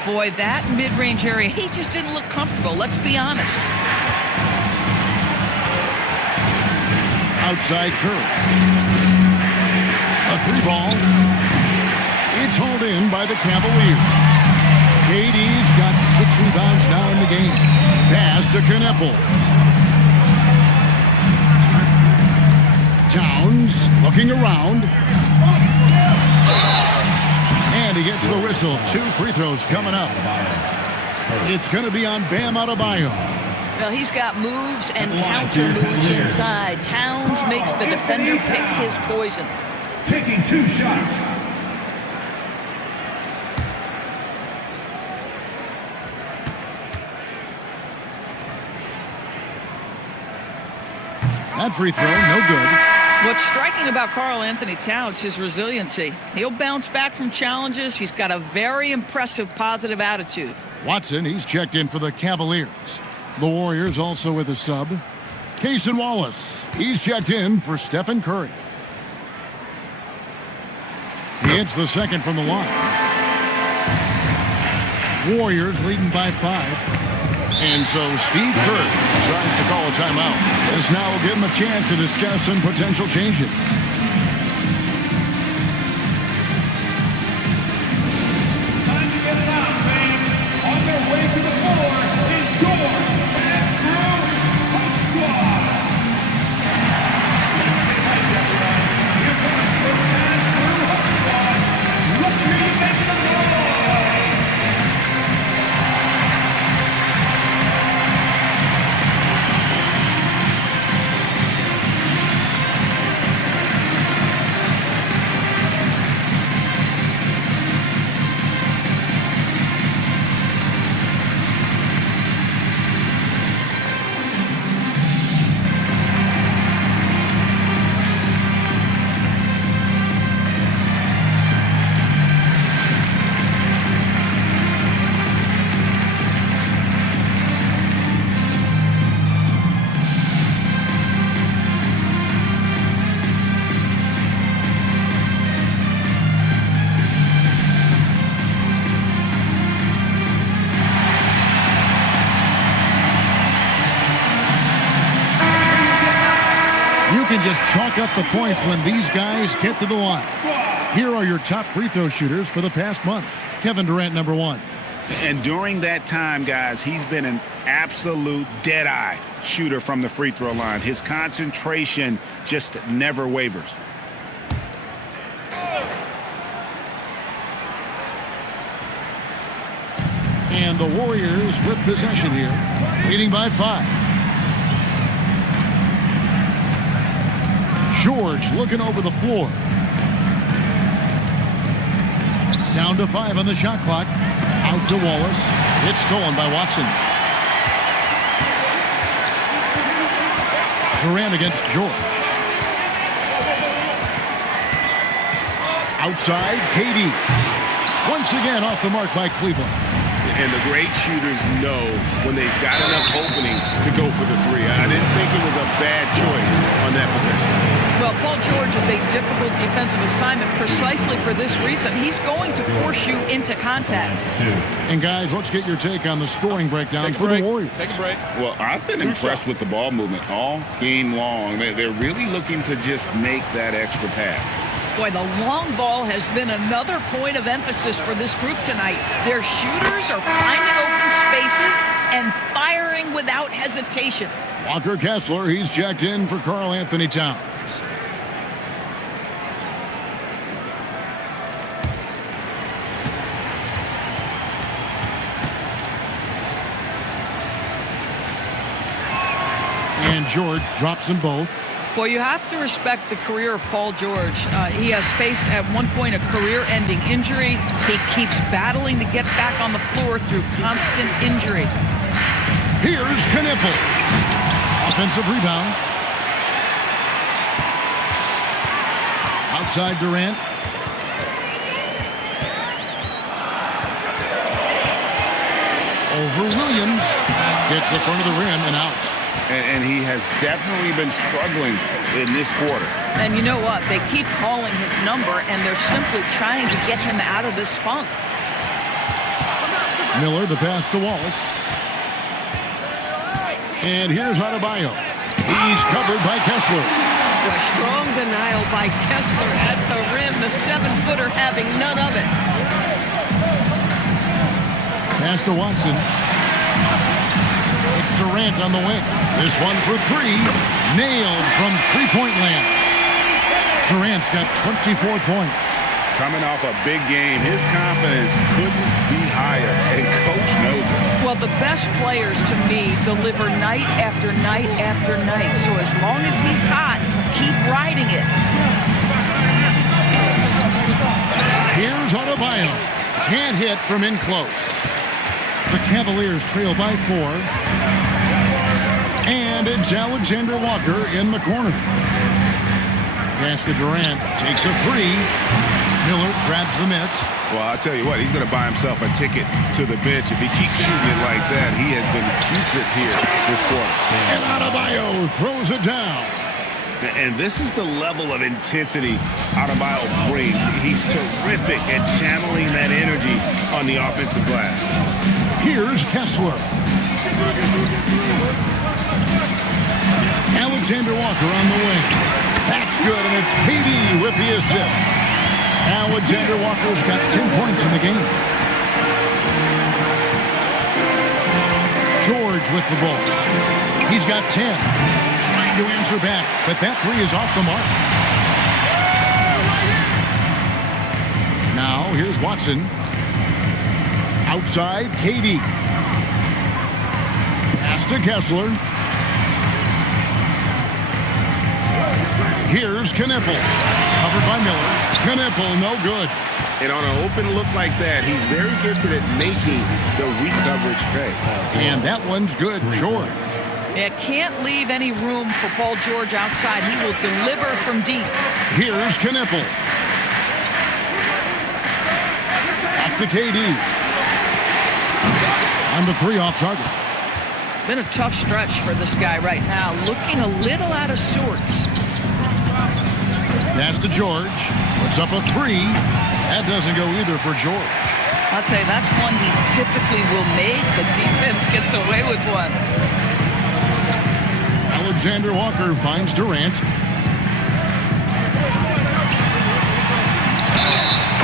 Boy, that mid-range area, he just didn't look comfortable. Let's be honest. Outside Curry. A 3-ball. It's hauled in by the Cavaliers. KD's got 6 rebounds now in the game. Pass to Kneppel. Towns looking around. And he gets the whistle. 2 free throws coming up. It's going to be on Bam Adebayo. Well, he's got moves and counter moves inside. Towns makes the defender pick his poison. Taking 2 shots. That free throw, no good. What's striking about Karl Anthony Towns, his resiliency. He'll bounce back from challenges. He's got a very impressive positive attitude. Watson, he's checked in for the Cavaliers. The Warriors also with a sub. Cason Wallace, he's checked in for Stephen Curry. He hits the second from the line. Warriors leading by 5. And so Steve Kerr tries to call a timeout. This now will give him a chance to discuss some potential changes. Time to get it out, man. On their way to the floor is George and Drew Coach Squad. Here comes Coach and Drew Coach Squad. Let's hear you make some noise. Can just chalk up the points when these guys get to the line. Here are your top free throw shooters for the past month. Kevin Durant, number 1. And during that time, guys, he's been an absolute dead-eye shooter from the free throw line. His concentration just never wavers. And the Warriors with possession here, leading by 5. George looking over the floor. Down to 5 on the shot clock. Out to Wallace. It's stolen by Watson. Durant against George. Outside, KD. Once again off the mark by Cleveland. And the great shooters know when they've got enough opening to go for the 3. I didn't think it was a bad choice on that possession. Well, Paul George is a difficult defensive assignment precisely for this reason. He's going to force you into contact. And guys, let's get your take on the scoring breakdown for the Warriors. Take a break. Well, I've been impressed with the ball movement all game long. They're really looking to just make that extra pass. Boy, the long ball has been another point of emphasis for this group tonight. Their shooters are finding open spaces and firing without hesitation. Walker Kessler, he's checked in for Karl Anthony Towns. And George drops them both. Well, you have to respect the career of Paul George. He has faced at one point a career-ending injury. He keeps battling to get back on the floor through constant injury. Here's Kneppel. Offensive rebound. Outside Durant. Over Williams. Gets the front of the rim and out. And he has definitely been struggling in this quarter. And you know what? They keep calling his number, and they're simply trying to get him out of this funk. Miller, the pass to Wallace. And here's Adebayo. He's covered by Kessler. A strong denial by Kessler at the rim. The 7-footer having none of it. Pass to Watson. It's Durant on the wing. This one for three. Nailed from three-point land. Durant's got 24 points. Coming off a big game, his confidence couldn't be higher, and Coach knows it. Well, the best players, to me, deliver night after night after night. So as long as he's hot, keep riding it. Here's Adebayo. Can't hit from in close. The Cavaliers trail by 4. And it's Alexander Walker in the corner. Pass to Durant. Takes a 3. Miller grabs the miss. Well, I'll tell you what, he's going to buy himself a ticket to the bench. If he keeps shooting it like that, he has been putrid here this quarter. And Adebayo throws it down. And this is the level of intensity Adebayo brings. He's terrific at channeling that energy on the offensive glass. Here's Kessler. Alexander Walker on the wing. That's good, and it's KD with the assist. Alexander Walker's got 10 points in the game. George with the ball. He's got 10. Trying to answer back, but that 3 is off the mark. Now, here's Watson. Outside, KD. Pass to Kessler. Here's Knipple. Covered by Miller. Knipple, no good. And on an open look like that, he's very gifted at making the weak coverage pay. And that one's good, George. Yeah, can't leave any room for Paul George outside. He will deliver from deep. Here's Knipple. Back to KD. On the 3 off target. Been a tough stretch for this guy right now. Looking a little out of sorts. Pass to George. Puts up a 3. That doesn't go either for George. I'll tell you, that's one he typically will make. The defense gets away with one. Alexander Walker finds Durant.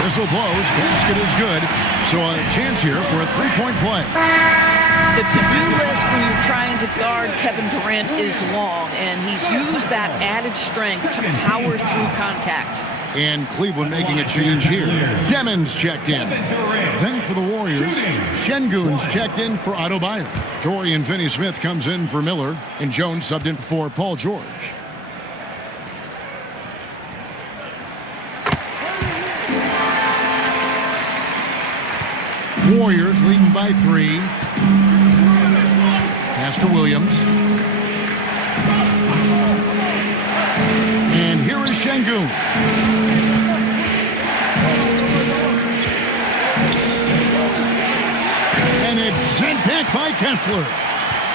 Whistle blows. Basket is good. So a chance here for a 3-point play. The to-do list when you're trying to guard Kevin Durant is long, and he's used that added strength to power through contact. And Cleveland making a change here. Demons checked in. Then for the Warriors, Şengün's checked in for Adebayo. Dorian Finney-Smith comes in for Miller, and Jones subbed in for Paul George. Warriors leading by 3. Pass to Williams. And here is Şengün. And it's sent back by Kessler.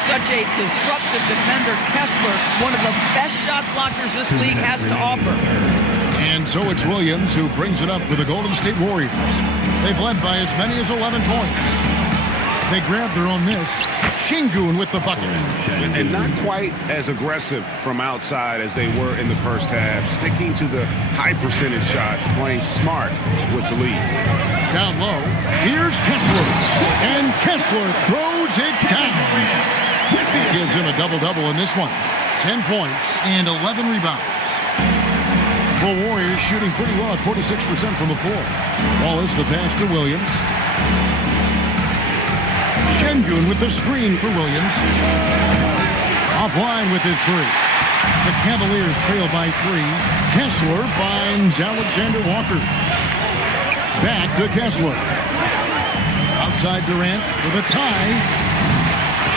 Such a disruptive defender, Kessler, one of the best shot blockers this league has to offer. And so it's Williams who brings it up for the Golden State Warriors. They've led by as many as 11 points. They grab their own miss. Şengün with the bucket. And not quite as aggressive from outside as they were in the first half. Sticking to the high percentage shots, playing smart with the lead. Down low, here's Kessler. And Kessler throws it down. He gives him a double-double in this one. 10 points and 11 rebounds. The Warriors shooting pretty well at 46% from the floor. Wallace the pass to Williams. Şengün with the screen for Williams. Offline with his 3. The Cavaliers trail by 3. Kessler finds Alexander Walker. Back to Kessler. Outside Durant for the tie.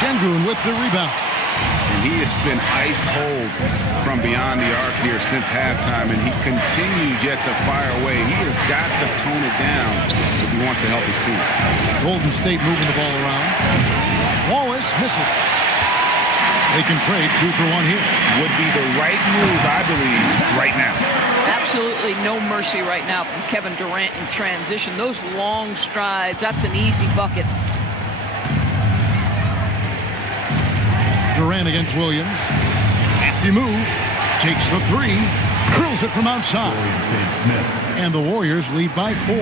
Şengün with the rebound. And he has been ice cold from beyond the arc here since halftime, and he continues yet to fire away. He has got to tone it down if he wants to help his team. Golden State moving the ball around. Wallace misses. They can trade 2 for 1 here. Would be the right move, I believe, right now. Absolutely no mercy right now from Kevin Durant in transition. Those long strides, that's an easy bucket. Durant against Williams. Crafty move. Takes the three. Curls it from outside. And the Warriors lead by 4.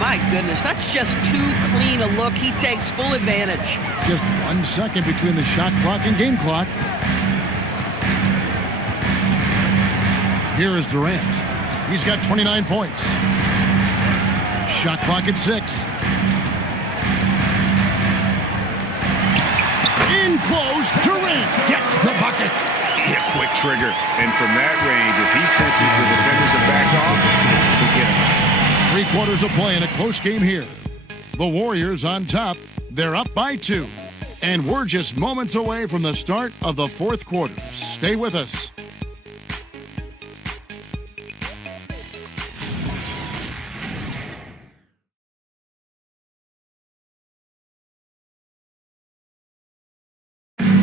My goodness, that's just too clean a look. He takes full advantage. Just 1 second between the shot clock and game clock. Here is Durant. He's got 29 points. Shot clock at 6. In close, Durant gets the bucket. Yeah, quick trigger. And from that range, if he senses the defenders have backed off, forget it. 3 quarters of play in a close game here. The Warriors on top. They're up by 2. And we're just moments away from the start of the 4th quarter. Stay with us.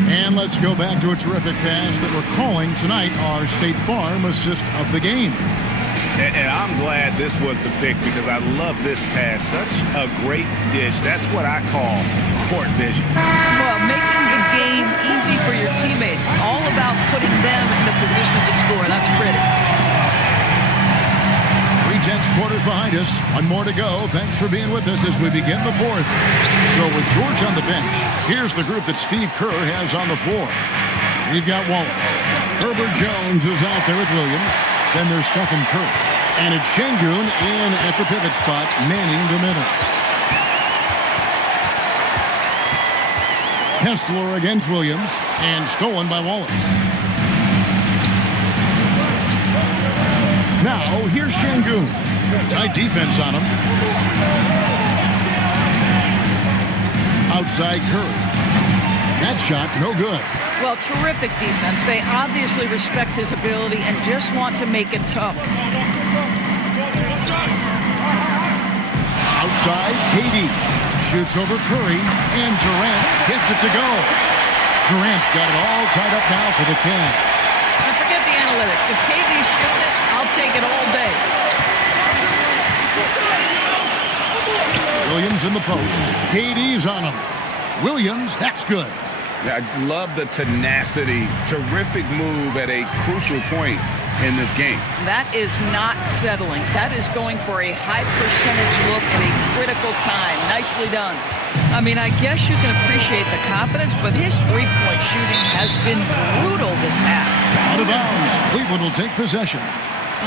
And let's go back to a terrific pass that we're calling tonight our State Farm assist of the game. And I'm glad this was the pick because I love this pass. Such a great dish. That's what I call court vision. Well, making the game easy for your teammates. All about putting them in a position to score. That's pretty. 3/10 quarters behind us. 1 more to go. Thanks for being with us as we begin the 4th. So with George on the bench, here's the group that Steve Kerr has on the floor. We've got Wallace. Herbert Jones is out there with Williams. Then there's Stephen Curry. And it's Şengün in at the pivot spot, manning the middle. Kessler against Williams, and stolen by Wallace. Now, here's Şengün. Tight defense on him. Outside Curry. That shot, no good. Well, terrific defense. They obviously respect his ability and just want to make it tough. Outside, KD shoots over Curry, and Durant gets it to go. Durant's got it all tied up now for the Cavs. And forget the analytics. If KD's shooting it, I'll take it all day. Williams in the post. KD's on him. Williams, that's good. I love the tenacity. Terrific move at a crucial point in this game. That is not settling. That is going for a high percentage look at a critical time. Nicely done. I mean, I guess you can appreciate the confidence, but his three-point shooting has been brutal this half. Out of bounds. Cleveland will take possession.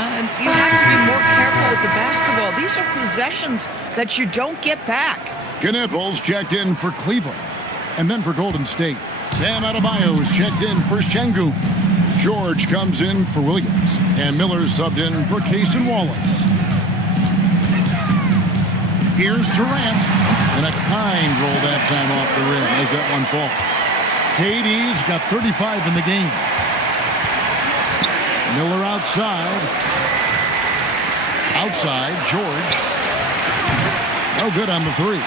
And you have to be more careful with the basketball. These are possessions that you don't get back. Knipples checked in for Cleveland. And then for Golden State. Bam Adebayo is checked in for Şengün. George comes in for Williams. And Miller subbed in for Cason Wallace. Here's Durant. And a kind roll that time off the rim as that one falls. KD's got 35 in the game. Miller outside. Outside, George. No good on the three.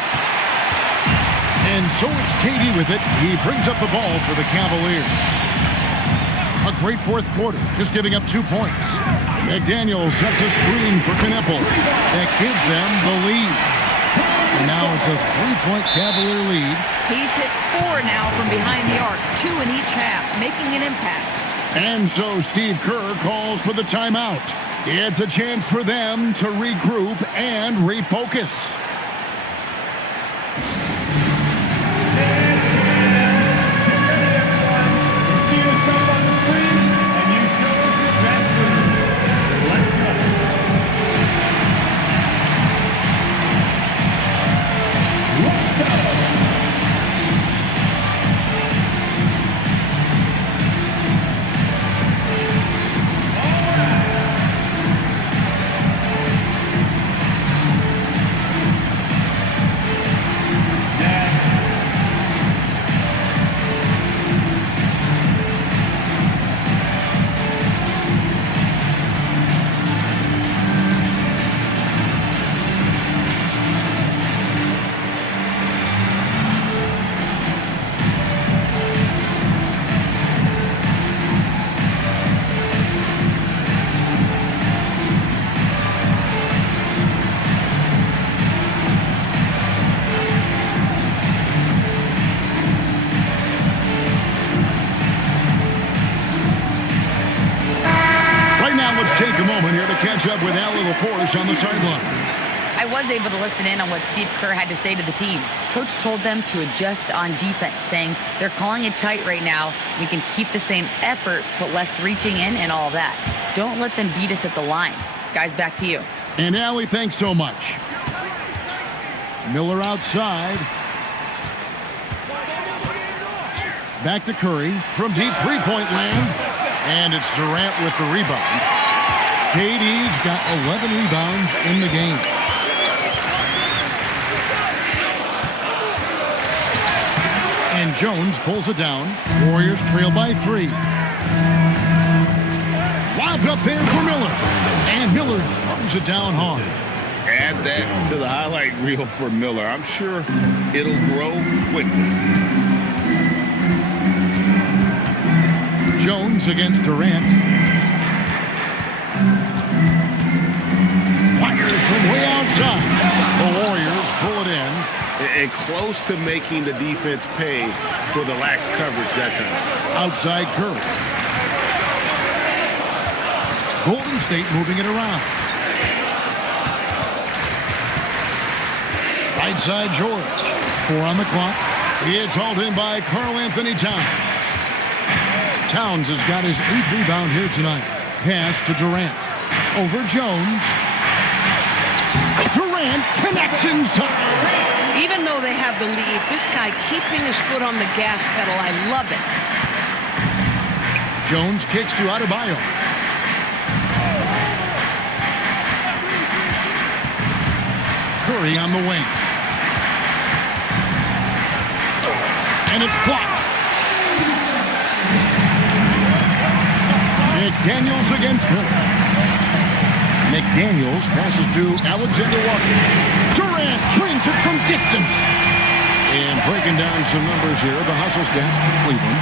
And so it's KD with it. He brings up the ball for the Cavaliers. A great 4th quarter, just giving up 2 points. McDaniel sets a screen for Knipple. That gives them the lead. And now it's a 3-point Cavalier lead. He's hit 4 now from behind the arc, 2 in each half, making an impact. And so Steve Kerr calls for the timeout. It's a chance for them to regroup and refocus. here to catch up with Allie LaForce on the sideline. I was able to listen in on what Steve Kerr had to say to the team. Coach told them to adjust on defense, saying they're calling it tight right now. We can keep the same effort, but less reaching in and all that. Don't let them beat us at the line. Guys, back to you. And Allie, thanks so much. Miller outside. Back to Curry from deep three-point land. And it's Durant with the rebound. KD's got 11 rebounds in the game. And Jones pulls it down. Warriors trail by 3. Lobbed up there for Miller. And Miller throws it down hard. Add that to the highlight reel for Miller. I'm sure it'll grow quickly. Jones against Durant. Fires from way outside. The Warriors pull it in. And close to making the defense pay for the lax coverage that time. Outside Curry. Golden State moving it around. Right side George. 4 on the clock. It's hauled in by Karl Anthony Towns. Towns has got his 8th rebound here tonight. Pass to Durant. Over Jones. Durant connects inside. Even though they have the lead, this guy keeping his foot on the gas pedal, I love it. Jones kicks to Adebayo. Curry on the wing. And it's blocked. McDaniels against Miller. McDaniels passes to Alexander Walker. Durant trains it from distance. And breaking down some numbers here, the hustle stats for Cleveland.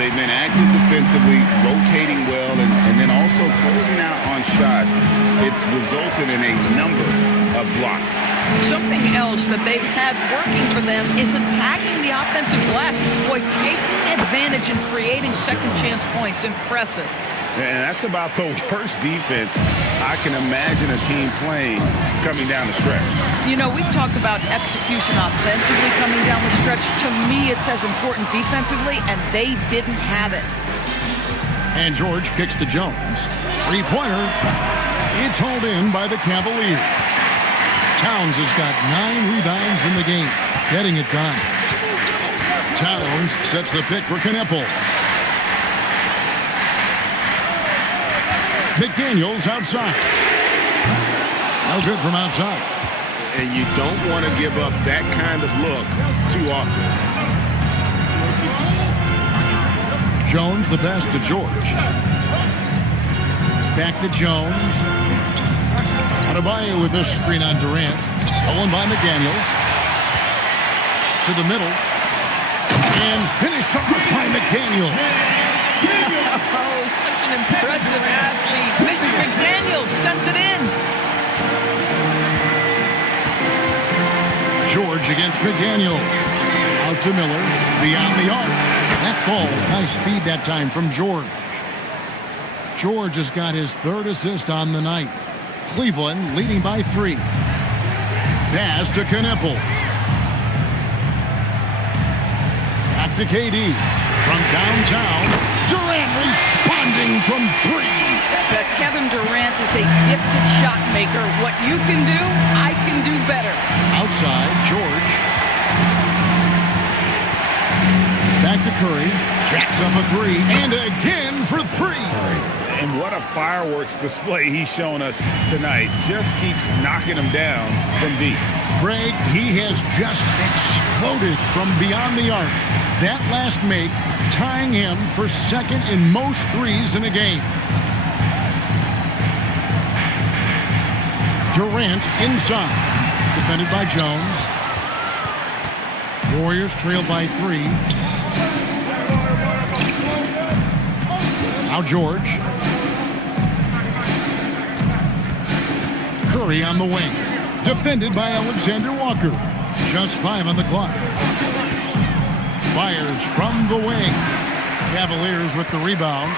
They've been active defensively, rotating well, and then also closing out on shots. It's resulted in a number of blocks. Something else that they've had working for them is attacking the offensive glass. Boy, taking advantage and creating second chance points. Impressive. And that's about the worst defense I can imagine a team playing coming down the stretch. You know, we talk about execution offensively coming down the stretch. To me, it's as important defensively, and they didn't have it. And George kicks to Jones. Three-pointer. It's hauled in by the Cavaliers. Towns has got 9 rebounds in the game, getting it done. Towns sets the pick for Kneppel. McDaniels outside. No good from outside. And you don't want to give up that kind of look too often. Jones the pass to George. Back to Jones. Adebayo with this screen on Durant. Stolen by McDaniels. To the middle. And finished off by McDaniels. Oh, such an impressive athlete. Mr. McDaniels sent it in. George against McDaniels. Out to Miller. Beyond the arc. That falls. Nice feed that time from George. George has got his 3rd assist on the night. Cleveland leading by 3. Pass to Kneppel. Back to KD. From downtown, Durant responding from 3. Kevin Durant is a gifted shot maker. What you can do, I can do better. Outside, George. Back to Curry. Jacks up a 3. And again for 3. And what a fireworks display he's shown us tonight. Just keeps knocking them down from deep. Craig, he has just exploded from beyond the arc. That last make tying him for 2nd in most threes in a game. Durant inside. Defended by Jones. Warriors trail by 3. Now George. Curry on the wing. Defended by Alexander Walker. Just 5 on the clock. Fires from the wing. Cavaliers with the rebound.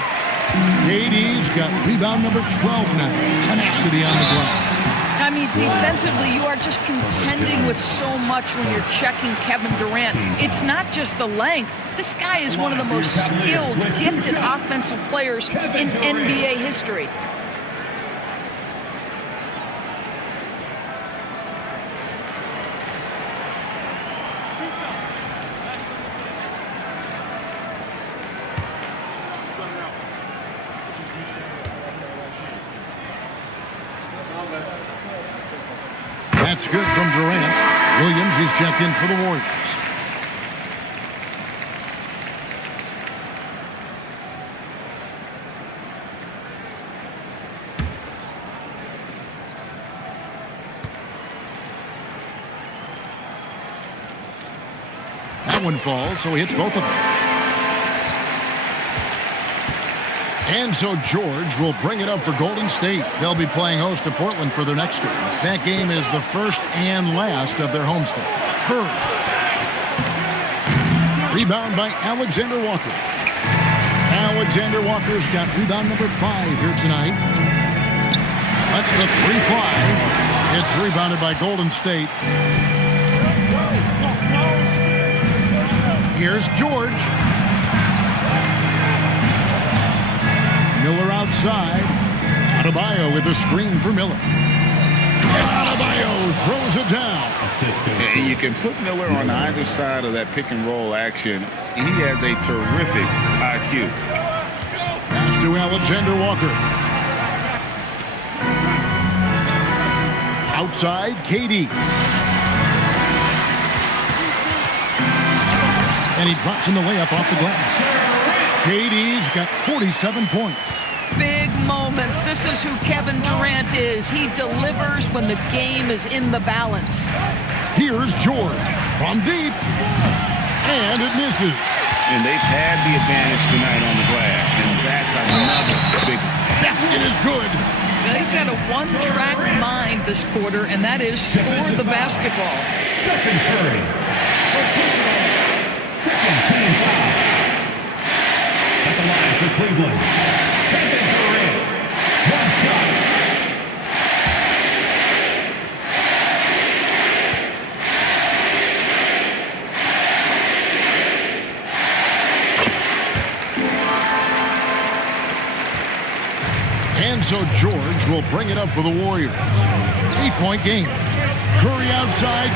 KD's got rebound number 12 now. Tenacity on the glass. I mean, defensively, you are just contending with so much when you're checking Kevin Durant. It's not just the length. This guy is one of the most skilled, gifted offensive players in NBA history. That's good from Durant. Williams is checked in for the Warriors. That one falls, so he hits both of them. And so George will bring it up for Golden State. They'll be playing host to Portland for their next game. That game is the first and last of their homestand. Curry. Rebound by Alexander Walker. Alexander Walker's got rebound number 5 here tonight. That's the 3-5. It's rebounded by Golden State. Here's George. Miller outside. Adebayo with a screen for Miller. And Adebayo throws it down. And you can put Miller on either side of that pick and roll action. He has a terrific IQ. Pass to Alexander Walker. Outside, KD. And he drops in the layup off the glass. KD's got 47 points. Big moments. This is who Kevin Durant is. He delivers when the game is in the balance. Here's George from deep. And it misses. And they've had the advantage tonight on the glass. And that's another big basket is good. Now he's got a one-track mind this quarter, and that is score the basketball. Stephen Curry. Second team foul. At the line for Cleveland. Kevin Durant. One shot. And so George will bring it up for the Warriors. 8-point game. Curry outside.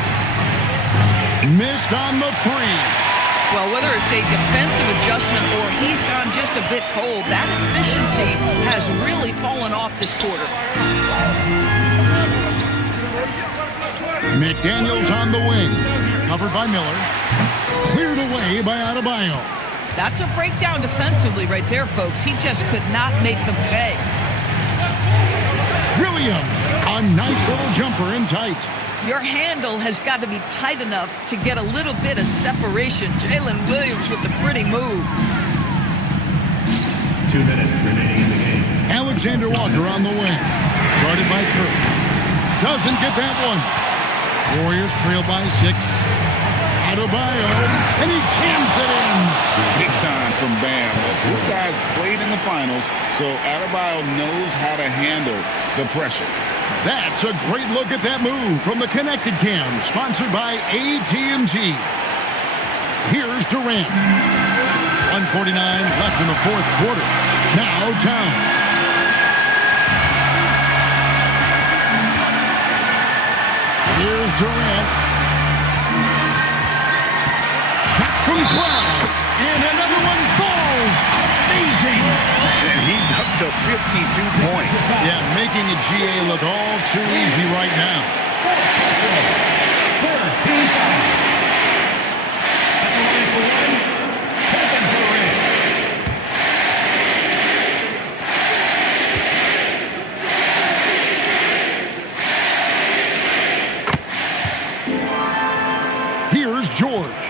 Missed on the 3. Well, whether it's a defensive adjustment or he's gone just a bit cold, that efficiency has really fallen off this quarter. McDaniels on the wing. Covered by Miller. Cleared away by Adebayo. That's a breakdown defensively right there, folks. He just could not make them pay. Williams, a nice little jumper in tight. Your handle has got to be tight enough to get a little bit of separation. Jalen Williams with the pretty move. 2 minutes remaining in the game. Alexander Walker on the wing. Guarded by Curry. Doesn't get that one. Warriors trail by 6. Adebayo, and he jams it in. Big time from Bam. This guy's played in the finals, so Adebayo knows how to handle the pressure. That's a great look at that move from the Connected Cam, sponsored by AT&T. Here's Durant. 1:49 left in the fourth quarter. Now Towns. Here's Durant. Shot from 12. And another one falls. Amazing. And he's up to 52 points. Yeah, making a GA look all too easy right now. Third team foul. At the line for one, Kevin Durant. Here's George.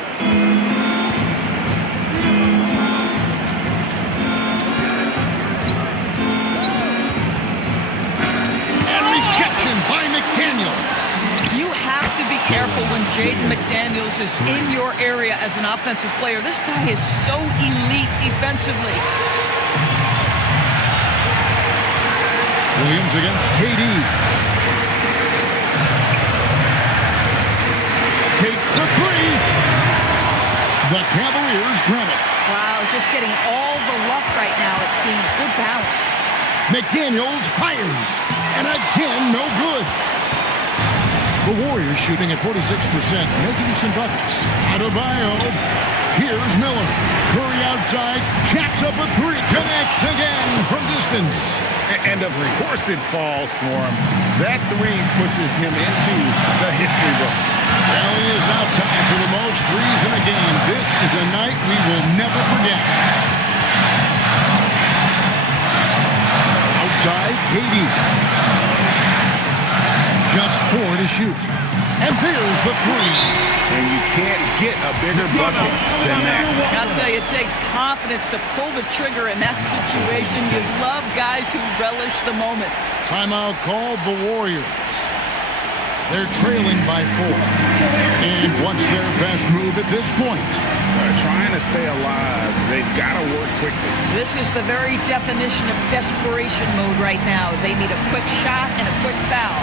You have to be careful when Jaden McDaniels is in your area as an offensive player. This guy is so elite defensively. At the line for one, Kevin Durant. 2 minutes remaining in the game. Curry. At the line for one, Kevin Durant. 1:49 left in the fourth quarter. Now Towns. Here's Durant. 1:49 left in the fourth quarter. Now Towns. At the line for one, Kevin Durant. Williams against KD. Takes the three. The Cavaliers grab it. Wow, just getting all the luck right now, it seems. Good bounce. McDaniels fires. And again, no good. The Warriors shooting at 46%, making some buckets. Adebayo. Here's Miller. Curry outside. Jacks up a three. Connects again from distance. And of course it falls for him. That three pushes him into the history books. Well, he is now tied for the most threes in a game. This is a night we will never forget. Outside, KD. Just 4 to shoot. And there's the three. And you can't get a bigger bucket than that. I'll tell you, it takes confidence to pull the trigger in that situation. You love guys who relish the moment. Timeout called the Warriors. They're trailing by 4. And what's their best move at this point? They're trying to stay alive. They've got to work quickly. This is the very definition of desperation mode right now. They need a quick shot and a quick foul.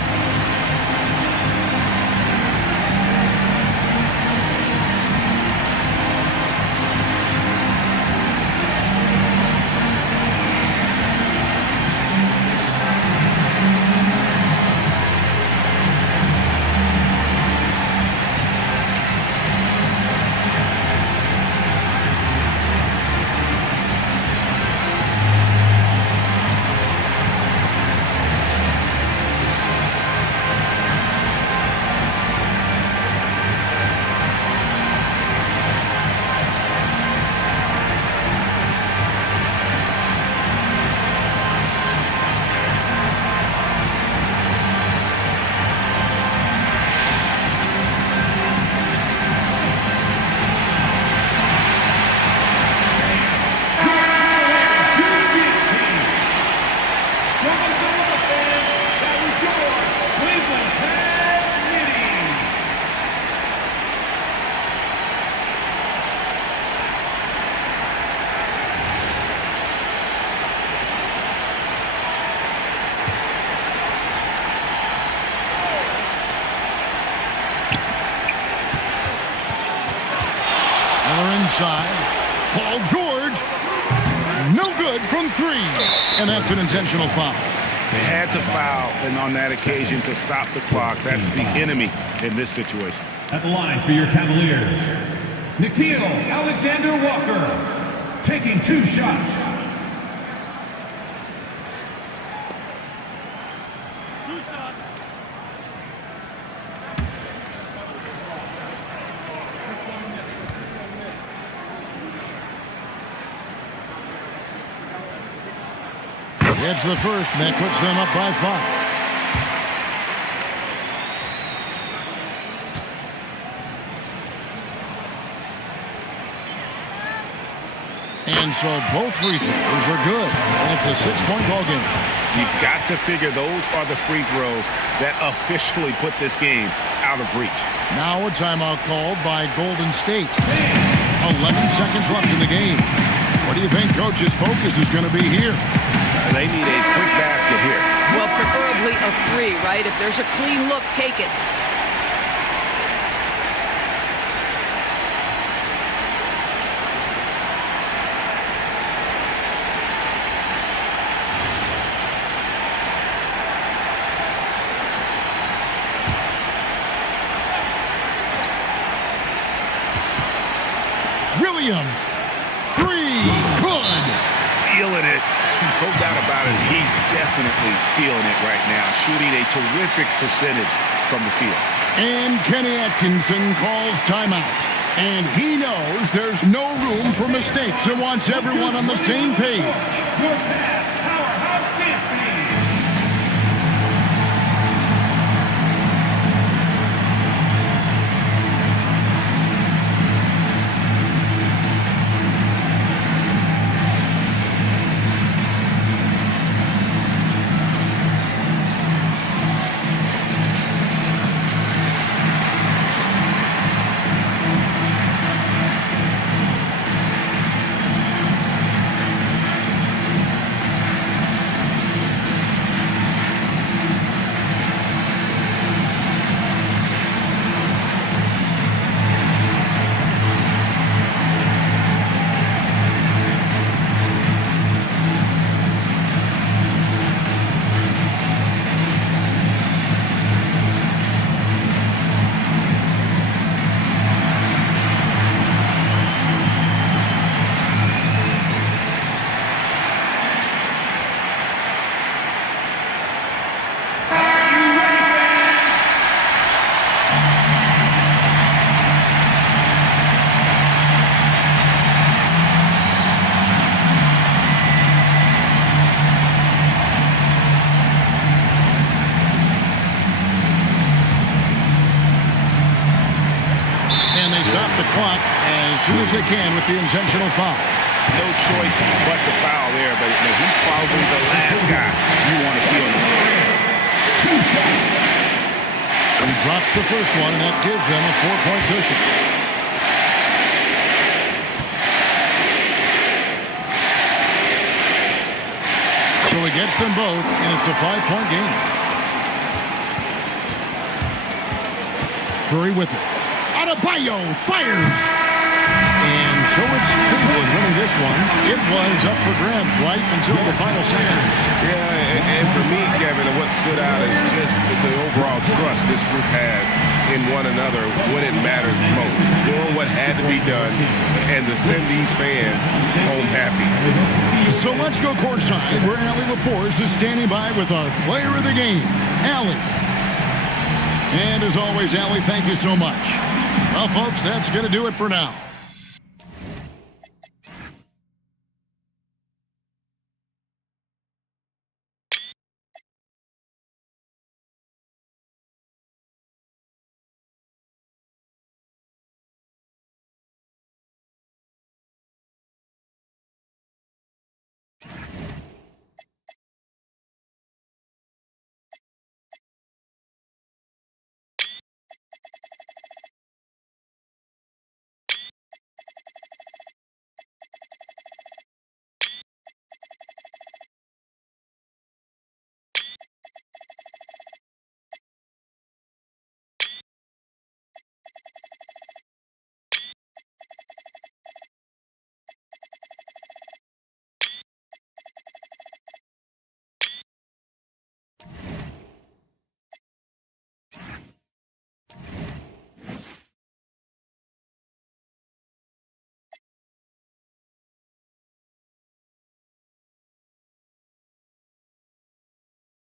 Inside. Paul George. No good from 3. And that's an intentional foul. They had to foul and on that occasion to stop the clock. That's the enemy in this situation. At the line for your Cavaliers, Nickeil Alexander-Walker, taking 2 shots. It's the first, and that puts them up by 5. And so both free throws are good. And it's a 6-point ball game. You've got to figure those are the free throws that officially put this game out of reach. Now a timeout called by Golden State. 11 seconds left in the game. What do you think coach's focus is going to be here? They need a quick basket here. Well, preferably a 3, right? If there's a clean look, take it. Williams. 3. Good. Feeling it. No doubt about it. He's definitely feeling it right now. Shooting a terrific percentage from the field. And Kenny Atkinson calls timeout. And he knows there's no room for mistakes and wants everyone on the same page. Your Cavs powerhouse dance team. stop the clock as soon as they can with the intentional foul. No choice but to foul there, but he's probably the last guy you want to see on the floor. He drops the first one, and that gives them a 4-point cushion. So he gets them both, and it's a 5-point game. Curry with it. Adebayo fires! And so it's Cleveland winning this one. It was up for grabs right until the final seconds. Yeah, and for me, Kevin, what stood out is just the overall trust this group has in one another when it matters most. Doing what had to be done and to send these fans home happy. So let's go courtside where Allie LaForce is standing by with our player of the game, Allie. And as always, Allie, thank you so much. Well, folks, that's going to do it for now.